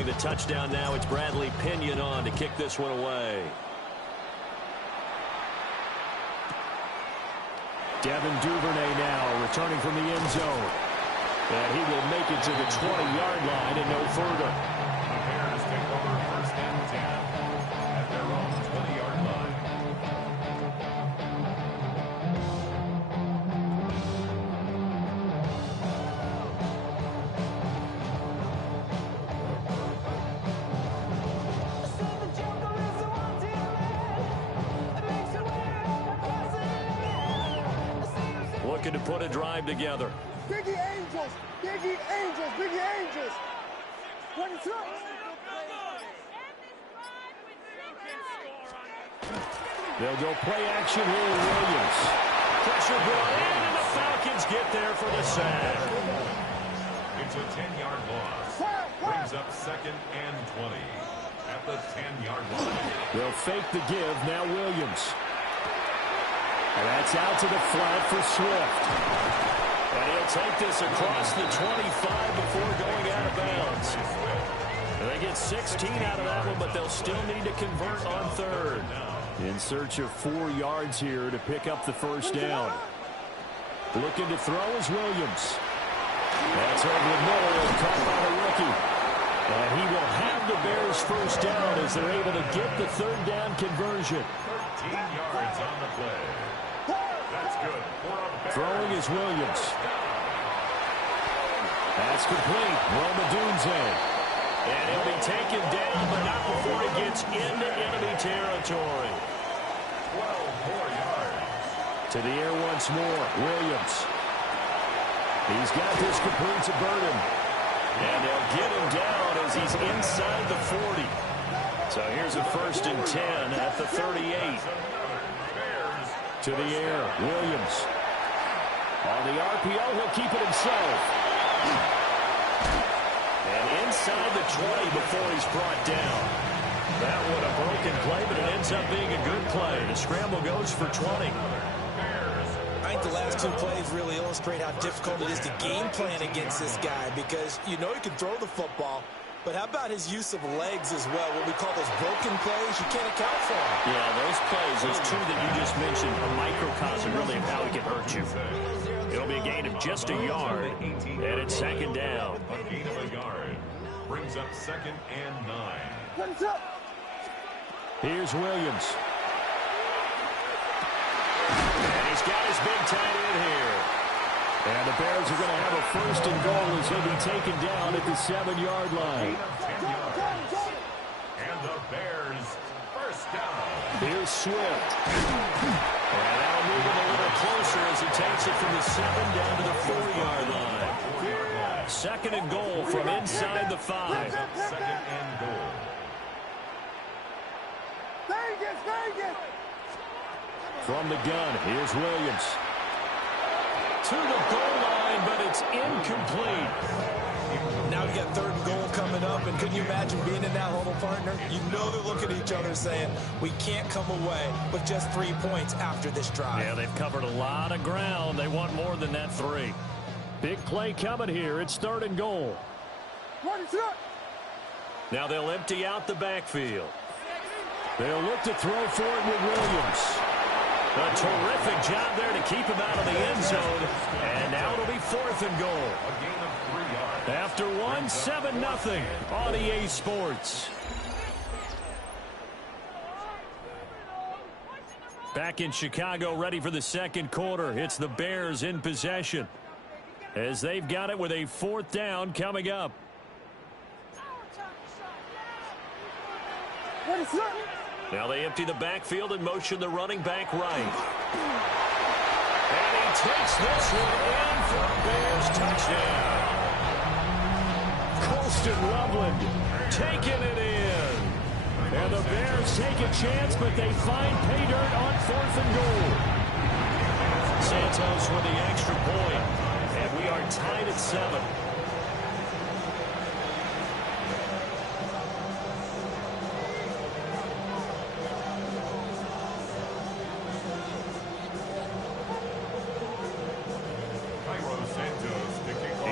The touchdown now, it's Bradley Pinion on to kick this one away. Devin Duvernay now returning from the end zone. And he will make it to the 20-yard line and no further. The Bears take over first and 10 at their own 20-yard line. Looking to put a drive together. Biggie Angels, Biggie Angels, Biggie Angels. 22. They'll go play action here with Williams. Pressure brought in, and the Falcons get there for the sack. It's a 10-yard loss. Brings up second and 20 at the 10-yard line. They'll fake the give, now Williams. And that's out to the flat for Swift. And he'll take this across the 25 before going out of bounds. And they get 16 out of that one, but they'll still need to convert on third. In search of 4 yards here to pick up the first down. Looking to throw is Williams. That's over the middle and caught by the rookie. And he will have the Bears first down as they're able to get the third down conversion. 13 yards on the play. That's good for a Bears. Throwing is Williams. That's complete. Roma Dunze. And he'll be taken down, but not before he gets into enemy territory. 12 more yards. To the air once more. Williams. He's got this complete to Burton. And they'll get him down as he's inside the 40. So here's a first and 10 at the 38. To the air, Williams. On the RPO, he'll keep it himself. And inside the 20 before he's brought down. That one a broken play, but it ends up being a good play. The scramble goes for 20. I think the last 2 plays really illustrate how difficult it is to game plan against this guy because you know he can throw the football, but how about his use of legs as well? What we call those broken plays, you can't account for them. Yeah, those plays, those 2 that you just mentioned, are microcosm really of how he can hurt you. It'll be a gain of just a yard, and it's second down. A gain of a yard brings up second and 9. Here's Williams. And he's got his big tight end here. And the Bears are going to have a first and goal as he'll be taken down at the 7-yard line. And the Bears first down. Here's Swift. And that'll move him a little closer as he takes it from the 7 down to the 4-yard line. Second and goal from inside the 5. Second and goal. From the gun, here's Williams. To the goal line, but it's incomplete. Now we got third and goal coming up, and can you imagine being in that huddle, partner? You know they're looking at each other saying, we can't come away with just 3 points after this drive. Yeah, they've covered a lot of ground. They want more than that 3. Big play coming here. It's third and goal. Now they'll empty out the backfield. They'll look to throw for it with Williams. A terrific job there to keep him out of the end zone. And now it'll be fourth and goal. After 1, 7-0 on EA Sports. Back in Chicago, ready for the second quarter. It's the Bears in possession, as they've got it with a fourth down coming up. Now they empty the backfield and motion the running back right. And he takes this one in for a Bears touchdown. Colston Loveland taking it in. And the Bears take a chance, but they find pay dirt on fourth and goal. Santos with the extra point. And we are tied at 7.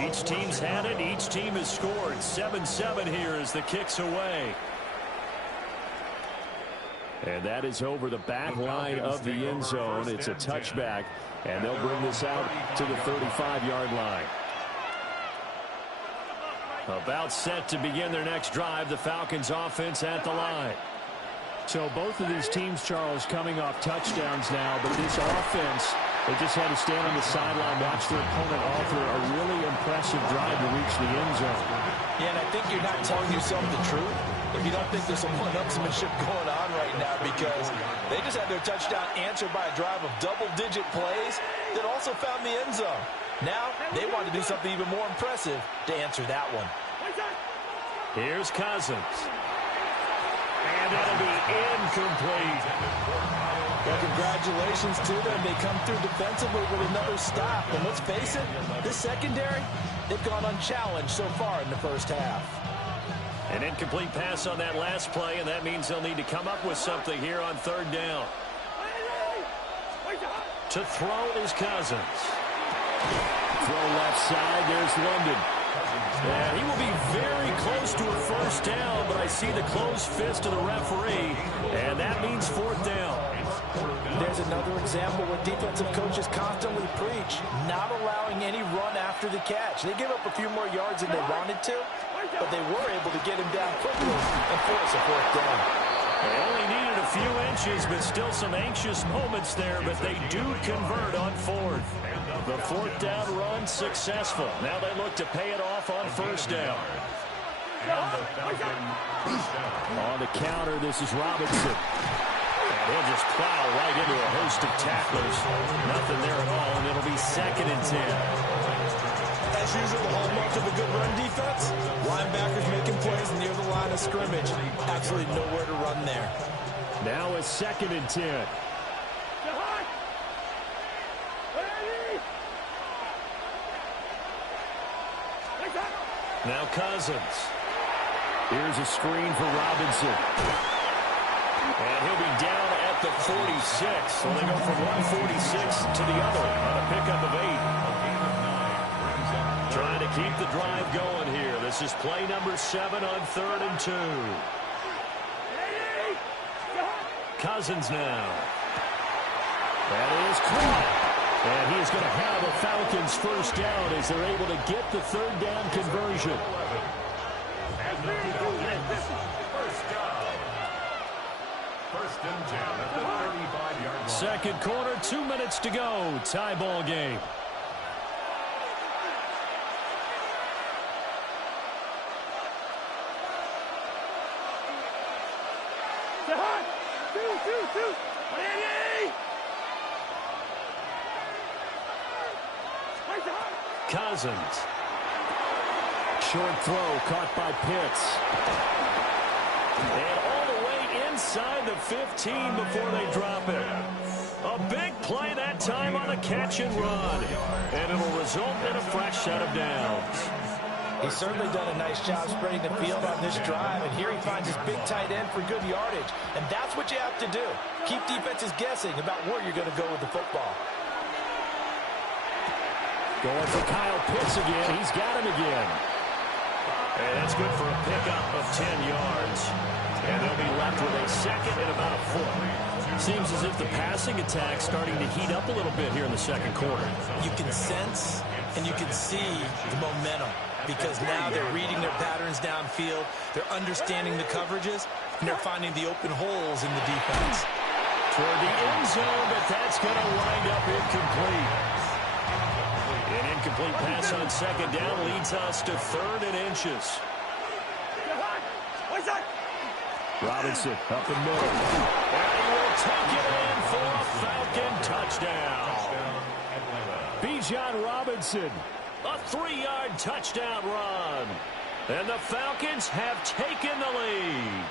Each team's had it. Each team has scored. 7-7 here as the kick's away. And that is over the back line of the end zone. It's a touchback, and they'll bring this out to the 35-yard line. About set to begin their next drive. The Falcons offense at the line. So both of these teams, Charles, coming off touchdowns now, but this offense, they just had to stand on the sideline, watch their opponent offer a really impressive drive to reach the end zone. Yeah, and I think you're not telling yourself the truth if you don't think there's some one-upsmanship going on right now, because they just had their touchdown answered by a drive of double-digit plays that also found the end zone. Now they want to do something even more impressive to answer that one. Here's Cousins. And that'll be incomplete. Well, congratulations to them. They come through defensively with another stop. And let's face it, this secondary, they've gone unchallenged so far in the first half. An incomplete pass on that last play, and that means they'll need to come up with something here on third down. To throw is Cousins. Throw left side, there's London. And he will be very close to a first down, but I see the closed fist of the referee, and that means fourth down. There's another example where defensive coaches constantly preach, not allowing any run after the catch. They gave up a few more yards than they wanted to, but they were able to get him down quickly and force a fourth down. They only needed a few inches, but still some anxious moments there, but they do convert on fourth. The fourth down run successful. Now they look to pay it off on first down. On the counter, this is Robinson. And he'll just plow right into a host of tacklers. Nothing there at all, and it'll be 2nd and 10. As usual, the hallmark of a good run defense, linebackers making plays near the line of scrimmage. Absolutely nowhere to run there. Now a 2nd and 10. Now Cousins. Here's a screen for Robinson. And he'll be down at the 46. So they go from 146 to the other on a pickup of 8. Trying to keep the drive going here. This is play number 7 on 3rd and 2. Cousins now. That is caught. And he is going to have a Falcons first down as they're able to get the third down conversion. First and 10 at the 35-yard line. Second quarter, 2 minutes to go. Tie ball game. Cousins. Short throw caught by Pitts. And all the way inside the 15 before they drop it. A big play that time on the catch and run. And it'll result in a fresh set of downs. He's certainly done a nice job spreading the field on this drive, and here he finds his big tight end for good yardage. And that's what you have to do. Keep defenses guessing about where you're going to go with the football. Going for Kyle Pitts again. He's got him again. And that's good for a pickup of 10 yards. And they'll be left with a second and about a foot. Seems as if the passing attack's starting to heat up a little bit here in the second quarter. You can sense and you can see the momentum, because now they're reading their patterns downfield, they're understanding the coverages, and they're finding the open holes in the defense. Toward the end zone, but that's going to wind up incomplete. An incomplete pass on second down leads us to 3rd and inches. Robinson up the middle. And he will take it in for a Falcon touchdown. Bijan Robinson, a 3-yard touchdown run. And the Falcons have taken the lead.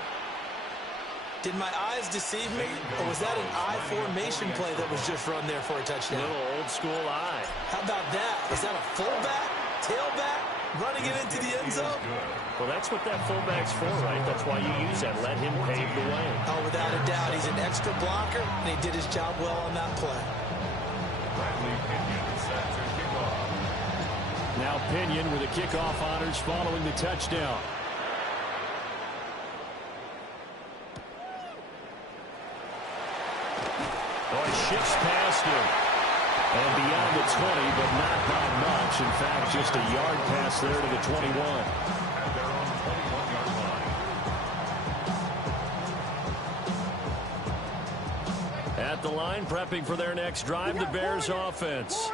Did my eyes deceive me, or was that an I formation play that was just run there for a touchdown? Little old school eye. How about that? Is that a fullback, tailback, running it into the end zone? Well, that's what that fullback's for, right? That's why you use that. Let him pave the way. Oh, without a doubt. He's an extra blocker, and he did his job well on that play. Now Pinion with the kickoff honors following the touchdown. Oh, he shifts past him. And beyond the 20, but not by much. In fact, just a yard pass there to the 21. At their own 21-yard line. At the line, prepping for their next drive, the Bears offense.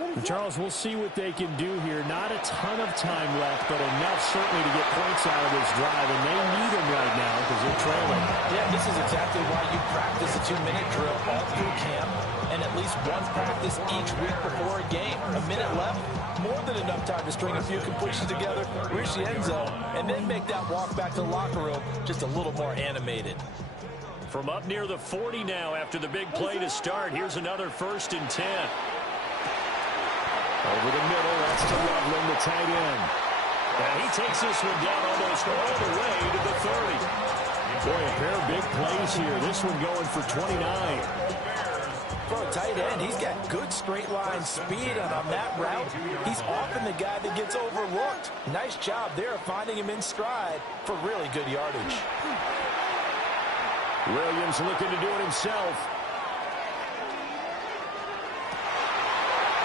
And Charles, we'll see what they can do here. Not a ton of time left, but enough certainly to get points out of this drive, and they need them right now because they're trailing. Yeah, this is exactly why you practice a 2-minute drill all through camp, and at least one practice each week before a game. A minute left, more than enough time to string a few completions together, reach the end zone, and then make that walk back to the locker room just a little more animated. From up near the 40 now after the big play to start, here's another 1st and 10. Over the middle, that's to Loveland, the tight end. And he takes this one down almost all the way to the 30. Boy, a pair of big plays here. This one going for 29. For a tight end, he's got good straight line speed, and on that route, he's often the guy that gets overlooked. Nice job there finding him in stride for really good yardage. Williams looking to do it himself.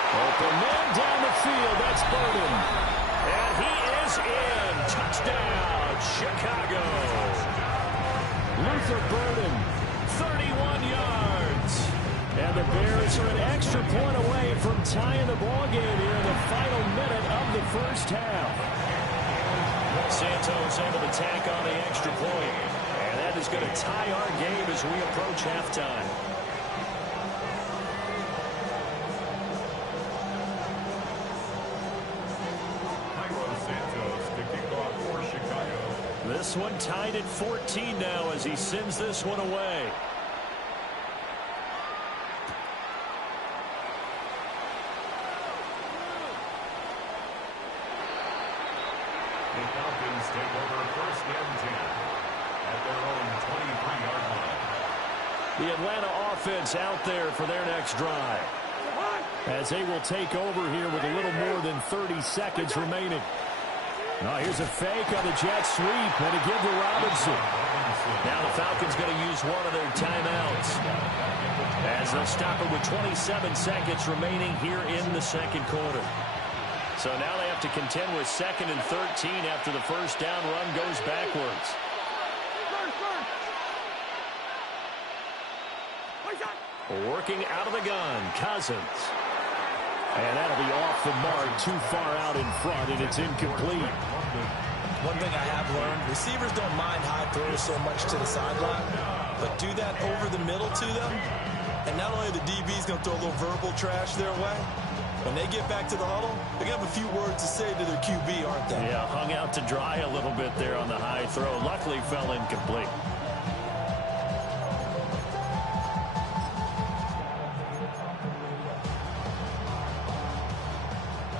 Open man down the field. That's Burden. And he is in. Touchdown, Chicago. Luther Burden, 31 yards. And the Bears are an extra point away from tying the ball game here in the final minute of the first half. Santos able to tack on the extra point. And that is going to tie our game as we approach halftime. This one tied at 14 now as he sends this one away. The Falcons take over 1st and 10 at their own 23-yard line. The Atlanta offense out there for their next drive, as they will take over here with a little more than 30 seconds remaining. Now here's a fake on the jet sweep, and a give to Robinson. Now the Falcons going to use one of their timeouts, as they'll stop it with 27 seconds remaining here in the second quarter. So now they have to contend with 2nd and 13 after the first down run goes backwards. Working out of the gun, Cousins. And that'll be off the mark, too far out in front, and it's incomplete. One thing I have learned, receivers don't mind high throws so much to the sideline, but do that over the middle to them, and not only the DB's going to throw a little verbal trash their way, when they get back to the huddle, they're going to have a few words to say to their QB, aren't they? Yeah, hung out to dry a little bit there on the high throw. Luckily fell incomplete.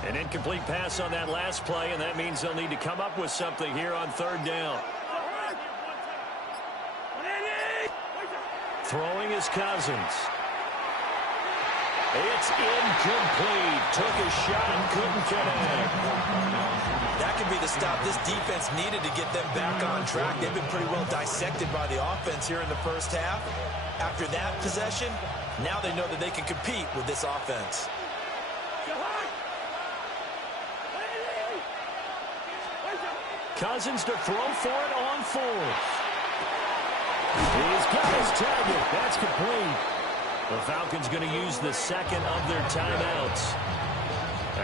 An incomplete pass on that last play, and that means they'll need to come up with something here on third down. Throwing is Cousins. It's incomplete. Took a shot, couldn't connect. That could be the stop this defense needed to get them back on track. They've been pretty well dissected by the offense here in the first half. After that possession, now they know that they can compete with this offense. Cousins to throw for it on fourth. He's got his target. That's complete. The Falcons going to use the second of their timeouts,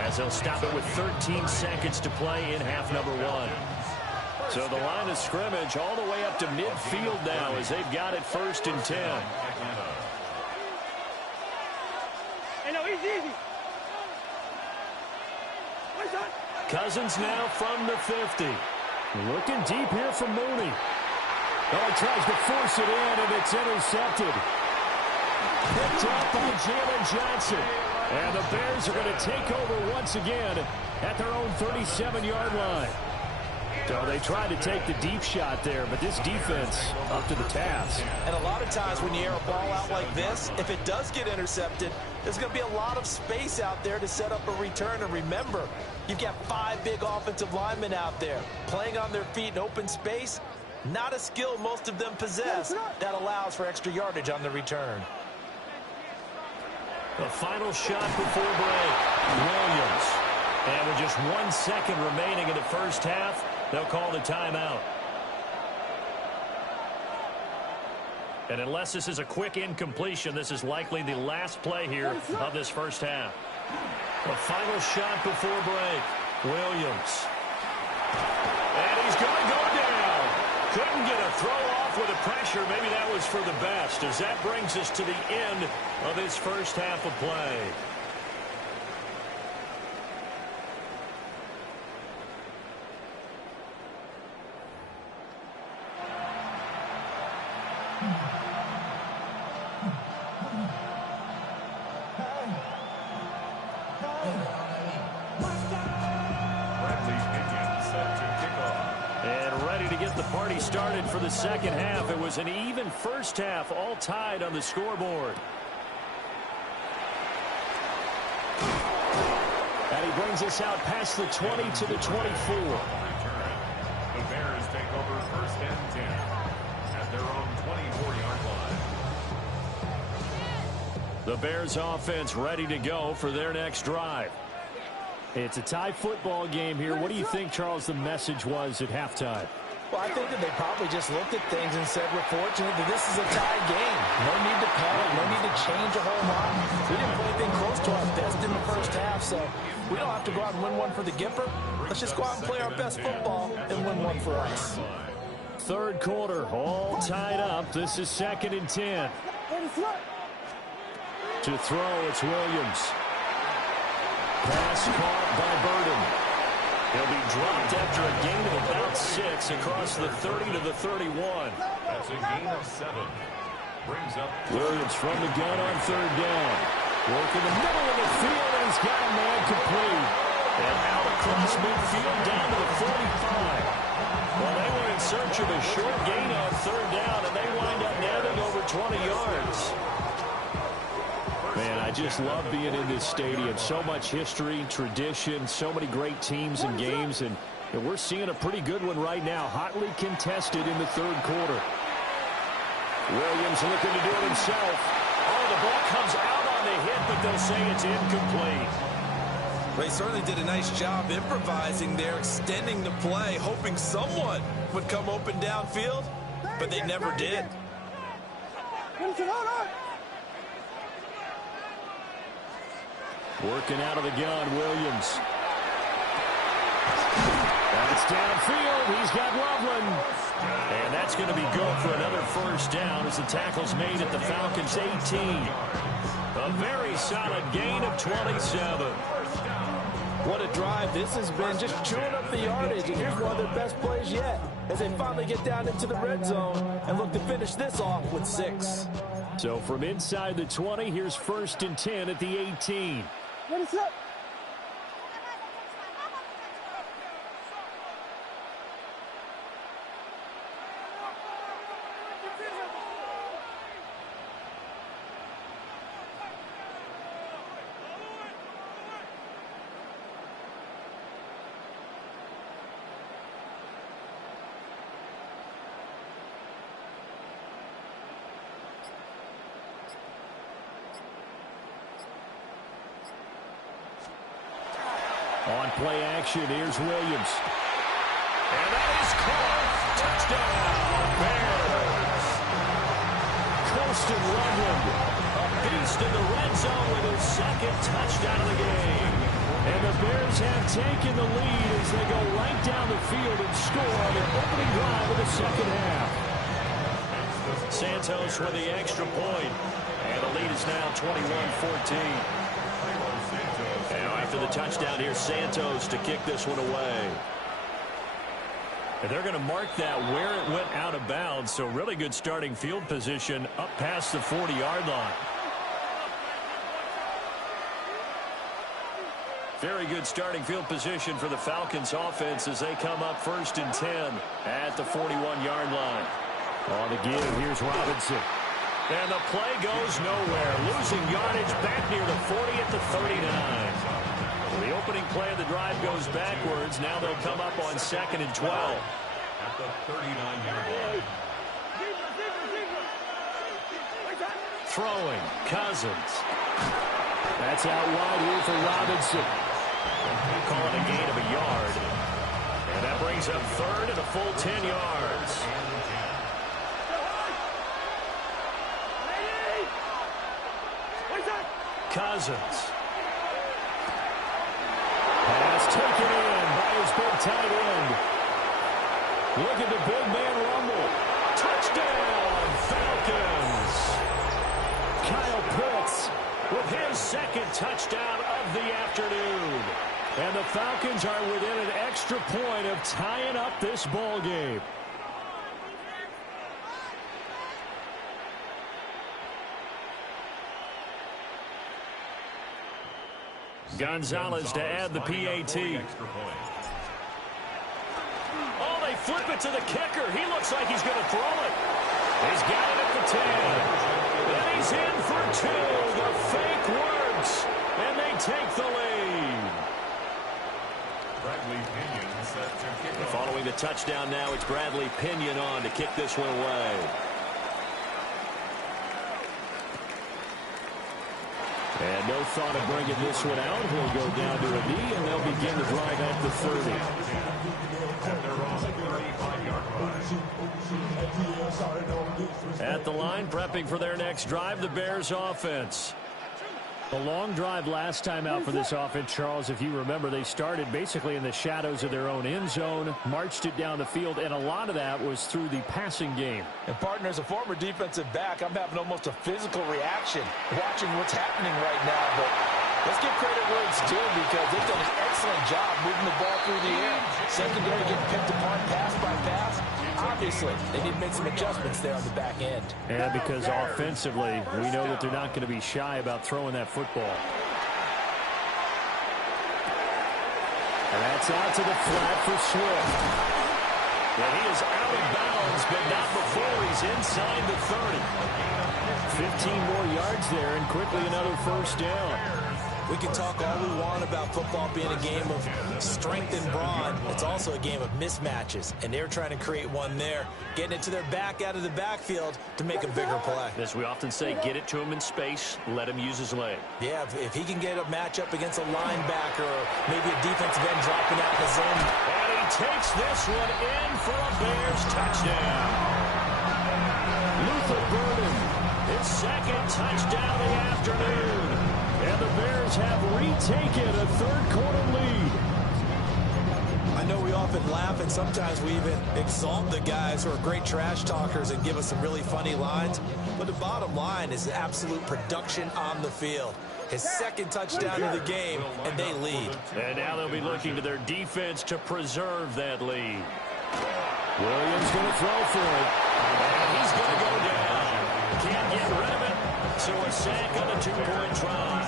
as they'll stop it with 13 seconds to play in half number one. So the line of scrimmage all the way up to midfield now as they've got it 1st and 10. Cousins now from the 50. Looking deep here for Mooney. Oh, he tries to force it in, and it's intercepted. Picked up by Jalen Johnson. And the Bears are going to take over once again at their own 37-yard line. So they tried to take the deep shot there, but this defense up to the task. And a lot of times when you air a ball out like this, if it does get intercepted, there's going to be a lot of space out there to set up a return. And remember, you've got 5 big offensive linemen out there playing on their feet in open space. Not a skill most of them possess that allows for extra yardage on the return. The final shot before break. Williams. And with just 1 second remaining in the first half, they'll call the timeout. And unless this is a quick incompletion, this is likely the last play here of this first half. The final shot before break. Williams. And he's going to go down. Couldn't get a throw off with the pressure. Maybe that was for the best, as that brings us to the end of this first half of play. Started for the second half. It was an even first half, all tied on the scoreboard. And he brings us out past the 20 to the 24. The Bears take over 1st and 10 at their own 24-yard line. The Bears offense ready to go for their next drive. It's a tie football game here. What do you think, Charles, the message was at halftime? Well, I think that they probably just looked at things and said, we're fortunate that this is a tie game. No need to panic. No need to change a whole lot. We didn't play anything close to our best in the first half, so we don't have to go out and win one for the Gipper. Let's just go out and play our best football and win one for us. Third quarter, all tied up. This is 2nd and 10. To throw, it's Williams. Pass caught by Beatin. He'll be dropped after a gain of about 6 across the 30 to the 31. That's a gain of 7. Brings up Williams from the gun on third down. Work in the middle of the field, and he's got a man complete. And out across midfield down to the 45. Well, they were in search of a short gain on third down, and they wind up netting over 20 yards. Man, I just love being in this stadium. So much history, tradition, so many great teams and games, and we're seeing a pretty good one right now, hotly contested in the third quarter. Williams looking to do it himself. Oh, the ball comes out on the hit, but they'll say it's incomplete. They certainly did a nice job improvising there, extending the play, hoping someone would come open downfield, but they never did. Working out of the gun, Williams. That's downfield. He's got Loveland. And that's going to be good for another first down as the tackle's made at the Falcons' 18. A very solid gain of 27. What a drive this has been, just chewing up the yardage, and here's one of their best plays yet as they finally get down into the red zone and look to finish this off with 6. So from inside the 20, here's 1st and 10 at the 18. What is up? On play action, here's Williams. And that is caught. Touchdown, Bears. Colston Loveland, a beast in the red zone with his 2nd touchdown of the game. And the Bears have taken the lead as they go right down the field and score on their opening drive of the 2nd half. Santos with the extra point. And the lead is now 21-14. After the touchdown, here's Santos to kick this one away. And they're going to mark that where it went out of bounds, so really good starting field position up past the 40-yard line. Very good starting field position for the Falcons offense as they come up 1st and 10 at the 41-yard line. On the give, here's Robinson. And the play goes nowhere, losing yardage back near the 40 at the 39. The opening play of the drive goes backwards. Now they'll come up on 2nd and 12. At the 39-yard line. Throwing, Cousins. That's out wide here for Robinson. Call it a gain of a yard. And that brings up 3rd and a full 10 yards. Cousins. Pass taken in by his big tight end. Look at the big man rumble. Touchdown, Falcons. Kyle Pitts with his 2nd touchdown of the afternoon. And the Falcons are within an extra point of tying up this ball game. Gonzalez to add the PAT. Oh, they flip it to the kicker. He looks like he's going to throw it. He's got it at the 10. And he's in for 2. The fake works. And they take the lead. Bradley Pinion set to kick off. Following the touchdown now, it's Bradley Pinion on to kick this one away. And no thought of bringing this one out. He'll go down to a knee, and they'll begin the drive at the 30. And they're on the 35-yard line. At the line, prepping for their next drive, the Bears offense. A long drive last time out for this offense, Charles. If you remember, they started basically in the shadows of their own end zone, marched it down the field, and a lot of that was through the passing game. And partner, as a former defensive back, I'm having almost a physical reaction watching what's happening right now. But let's give credit where it's due because they've done an excellent job moving the ball through the air. Secondary getting picked apart pass by pass. Obviously, they need to make some adjustments there on the back end. And because offensively, we know that they're not going to be shy about throwing that football. And that's out to the flat for Swift. And he is out of bounds, but not before he's inside the 30. 15 more yards there, and quickly another first down. We can talk all we want about football being a game of strength and brawn. It's also a game of mismatches, and they're trying to create one there, getting it to their back out of the backfield to make a bigger play. As we often say, get it to him in space, let him use his leg. Yeah, if he can get a matchup against a linebacker or maybe a defensive end dropping out the zone. And he takes this one in for a Bears touchdown. Luther Burden, his 2nd touchdown of the afternoon. And the Bears have retaken a 3rd-quarter lead. I know we often and laugh, and sometimes we even exalt the guys who are great trash talkers and give us some really funny lines. But the bottom line is absolute production on the field. His second touchdown of the game, and they lead. And now they'll be looking to their defense to preserve that lead. Williams going to throw for it. And he's going to go down. Can't get rid of it. So a sack on a two-point try.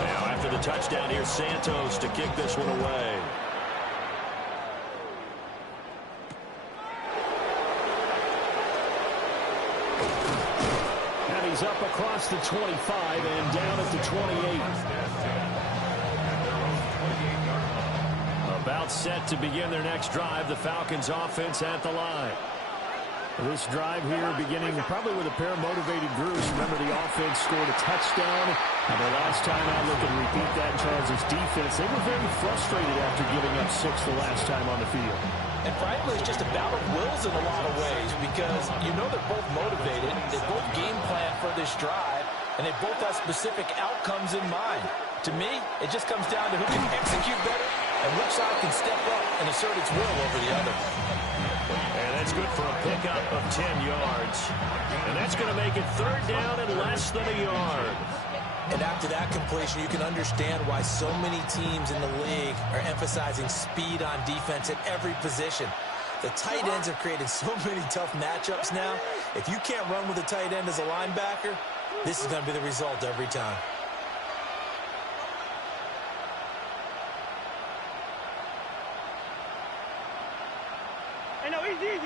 Now after the touchdown, here's Santos to kick this one away. And he's up across the 25 and down at the 28. About set to begin their next drive. The Falcons offense at the line. This drive here beginning probably with a pair of motivated groups. Remember, the offense scored a touchdown. And the last time out, look and repeat that, Charles' defense. They were very frustrated after giving up 6 the last time on the field. And frankly, it's just a battle of wills in a lot of ways because you know they're both motivated. They both game plan for this drive, and they both have specific outcomes in mind. To me, it just comes down to who can execute better and which side can step up and assert its will over the other. And that's good for a pickup of 10 yards. And that's going to make it third down and less than a yard. And after that completion, you can understand why so many teams in the league are emphasizing speed on defense at every position. The tight ends are creating so many tough matchups now. If you can't run with a tight end as a linebacker, this is going to be the result every time. Easy.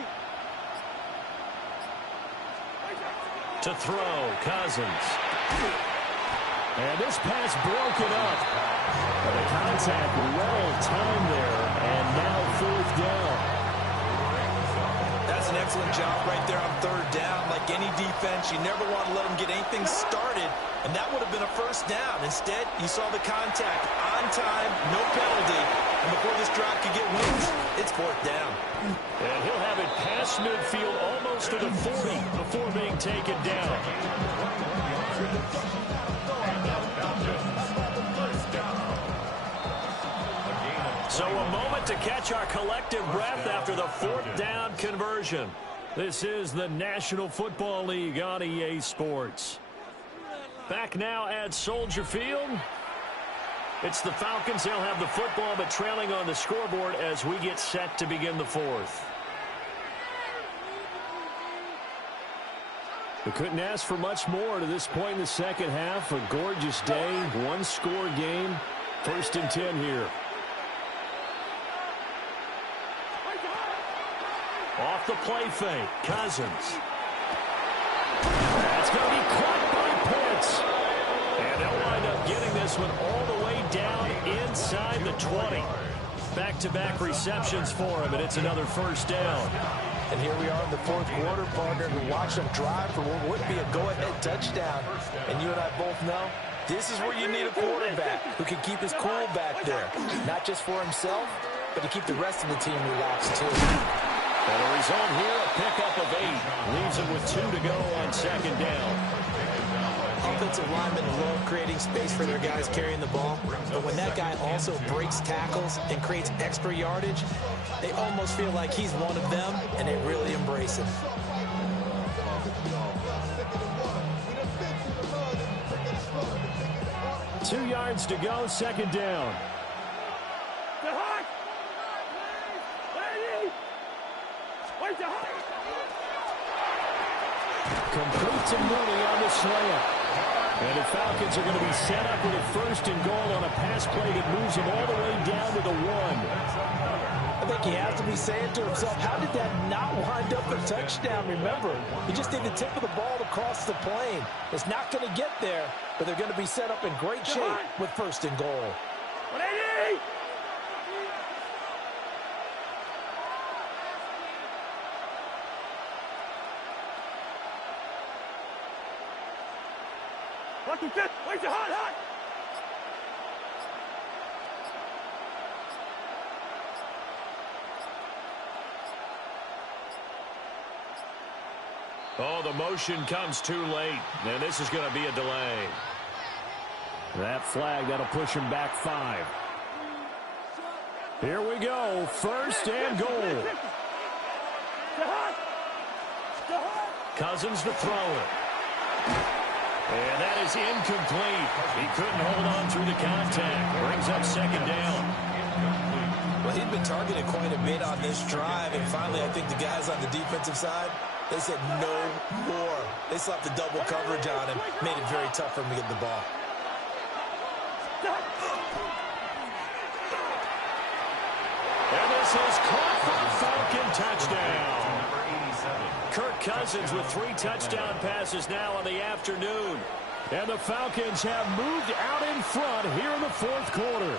To throw, Cousins. And this pass broken up. But the contact well timed there, and now fourth down. That's an excellent job right there on third down. Like any defense, you never want to let them get anything started, and that would have been a first down. Instead, you saw the contact on time, no penalty, and before this drive could get wings, it's fourth down. And he'll have it past midfield almost to the 40 before being taken down. So a moment to catch our collective breath after the fourth down conversion. This is the National Football League on EA Sports. Back now at Soldier Field. It's the Falcons. They'll have the football, but trailing on the scoreboard as we get set to begin the fourth. We couldn't ask for much more to this point in the second half. A gorgeous day, one-score game. First and 10 here. Off the play fake, Cousins. That's going to be caught by Pitts. And they'll wind up getting this one all the way down inside the 20. Back-to-back receptions for him, and it's another first down. And here we are in the fourth quarter, partner, to watch them drive for what would be a go-ahead touchdown. And you and I both know this is where you need a quarterback who can keep his cool back there. Not just for himself, but to keep the rest of the team relaxed, too. And the result here, a pickup of 8. Leaves it with 2 to go on second down. Offensive linemen love creating space for their guys carrying the ball, but when that guy also breaks tackles and creates extra yardage, they almost feel like he's one of them, and they really embrace him. Two yards to go, second down. Complete to Mooney on the slant. And the Falcons are going to be set up with a first and goal on a pass play that moves them all the way down to the 1. I think he has to be saying to himself, how did that not wind up a touchdown? Remember, he just did the tip of the ball to cross the plane. It's not going to get there, but they're going to be set up in great shape with first and goal. Where's your hot? Oh, the motion comes too late, and this is going to be a delay. That flag, that'll push him back 5. Here we go, first and goal. Cousins to throw it. And that is incomplete. He couldn't hold on through the contact. Brings up second down. Well, he'd been targeted quite a bit on this drive, and finally I think the guys on the defensive side, they said no more. They slapped the double coverage on him, made it very tough for him to get the ball. And this is caught for a Falcon touchdown. Kirk Cousins with 3 touchdown passes now on the afternoon. And the Falcons have moved out in front here in the 4th quarter.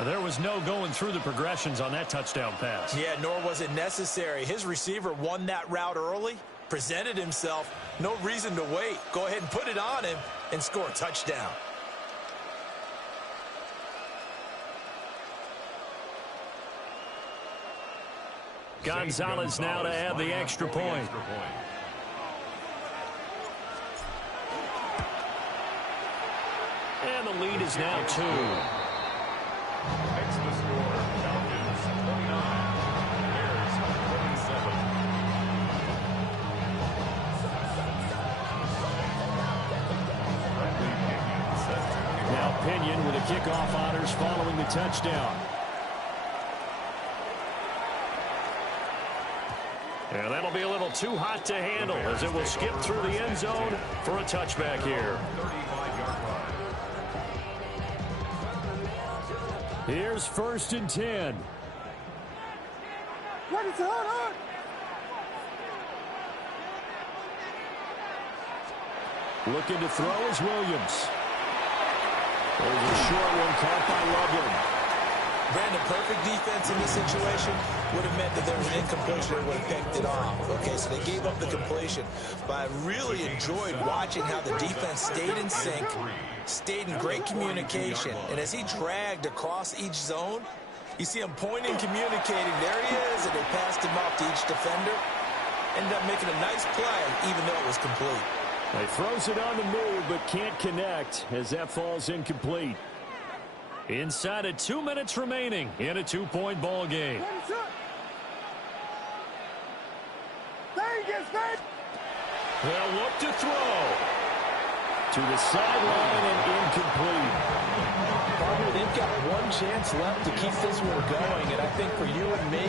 There was no going through the progressions on that touchdown pass. Yeah, nor was it necessary. His receiver won that route early, presented himself, no reason to wait. Go ahead and put it on him and score a touchdown. Gonzalez now to add the extra point. And the lead is now 2. Makes the score. Falcons 29. Bears 27. Now Pinion with a kickoff honors following the touchdown. And that'll be a little too hot to handle as it will skip through the end zone for a touchback here. 35-yard line. Here's 1st and 10. Looking to throw is Williams. There's a short one caught by Loveland. Brandon, perfect defense in this situation would have meant that there was an incompletion. They would have picked it off. Okay, so they gave up the completion. But I really enjoyed watching how the defense stayed in sync, stayed in great communication. And as he dragged across each zone, you see him pointing, communicating. There he is, and they passed him off to each defender. Ended up making a nice play, even though it was complete. He throws it on the move, but can't connect as that falls incomplete. Inside of 2 minutes remaining in a 2-point ball game. They'll look to throw. To the sideline and incomplete. Partner, they've got one chance left to keep this one going, and I think for you and me,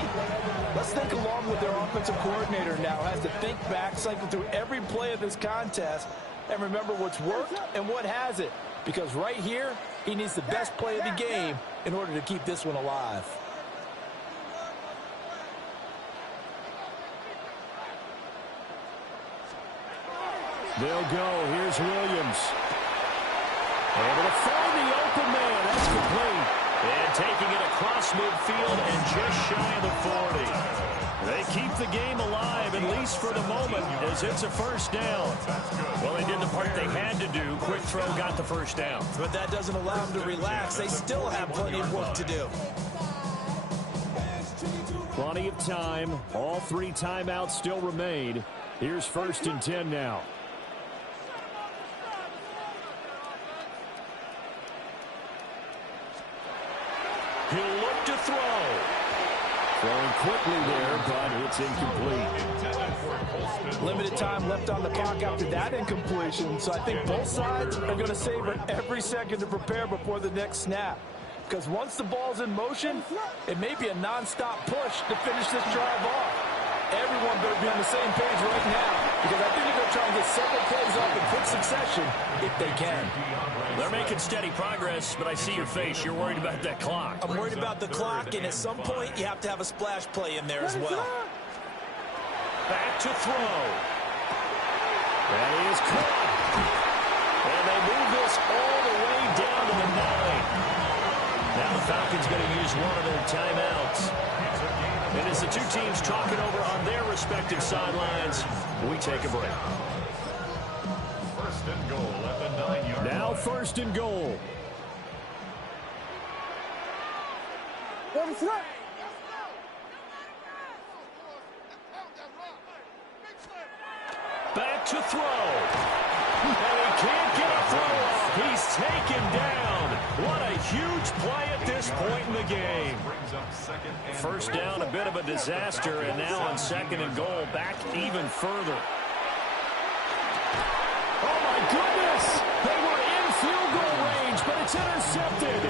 let's think along with their offensive coordinator now. Has to think back, cycle through every play of this contest, and remember what's worked and what hasn't. Because right here, he needs the best play of the game in order to keep this one alive. They'll go. Here's Williams. Able to find the open man. That's complete. And taking it across midfield and just shy of the 40. They keep the game alive, at least for the moment, as it's a first down. Well, they did the part they had to do. Quick throw got the first down. But that doesn't allow them to relax. They still have plenty of work to do. Plenty of time. All 3 timeouts still remain. Here's 1st and 10 now. He'll look to throw. Throwing quickly there, but it's incomplete. Limited time left on the clock after that incompletion, so I think both sides are going to savor every second to prepare before the next snap. Because once the ball's in motion, it may be a non-stop push to finish this drive off. Everyone better be on the same page right now, because I think they're going to try and get several plays up in quick succession if they can. They're making steady progress, but I see your face. You're worried about that clock. I'm worried about the clock, and at some point, you have to have a splash play in there as well. Back to throw. That is caught. And they move this all the way down to the 9. Now the Falcons going to use one of their timeouts. And as the 2 teams talk it over on their respective sidelines, we take a break. First and goal at the 9-yard line. Now 1st and goal. to throw. And he can't get a throw off. He's taken down. What a huge play at this point in the game. First down, a bit of a disaster, and now on 2nd and goal, back even further. Oh, my goodness! They were in field goal range, but it's intercepted.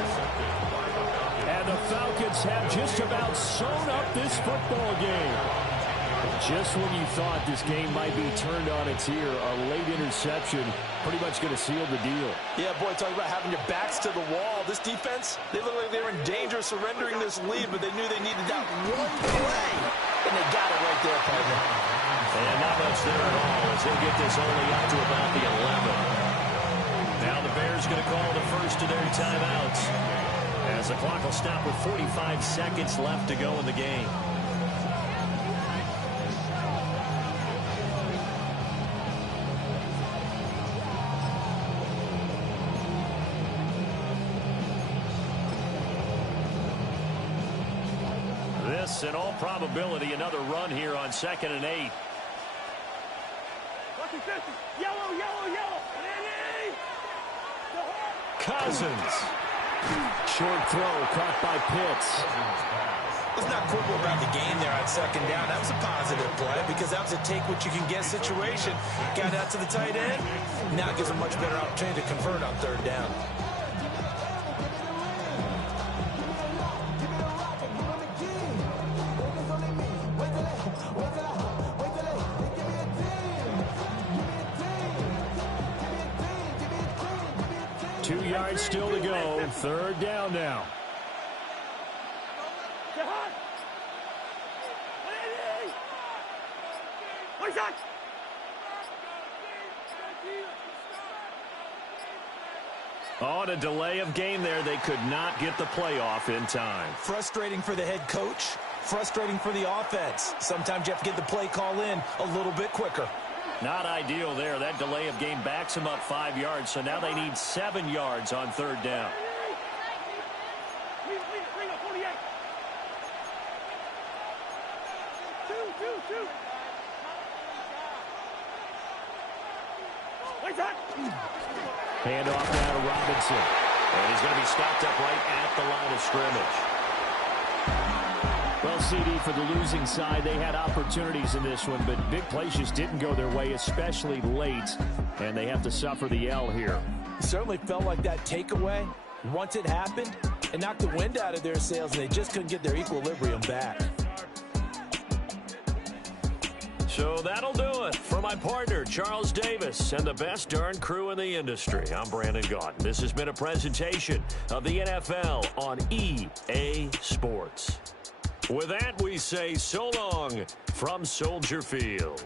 And the Falcons have just about sewn up this football game. Just when you thought this game might be turned on its ear, a late interception pretty much going to seal the deal. Yeah, boy, talk about having your backs to the wall. This defense, they look like they were in danger of surrendering this lead, but they knew they needed that one play. And they got it right there, partner. And not much there at all as they get this only up to about the 11. Now the Bears going to call the first of their timeouts as the clock will stop with 45 seconds left to go in the game. This, in all probability, another run here on 2nd and 8. Yellow, yellow, yellow. Cousins. Short throw caught by Pitts. Let's not quibble about the game there on 2nd down. That was a positive play because that was a take-what-you-can-get situation. Got out to the tight end. Now it gives a much better opportunity to convert on 3rd down. Still to go. 3rd down now. On a delay of game there, they could not get the play off in time. Frustrating for the head coach. Frustrating for the offense. Sometimes you have to get the play call in a little bit quicker. Not ideal there. That delay of game backs them up 5 yards, so now they need 7 yards on 3rd down. Hand off now to Robinson. And he's going to be stopped up right at the line of scrimmage. Well, CD, for the losing side, they had opportunities in this one, but big plays just didn't go their way, especially late, and they have to suffer the L here. It certainly felt like that takeaway, once it happened, it knocked the wind out of their sails, and they just couldn't get their equilibrium back. So that'll do it for my partner, Charles Davis, and the best darn crew in the industry. I'm Brandon Gaudin. This has been a presentation of the NFL on EA Sports. With that, we say so long from Soldier Field.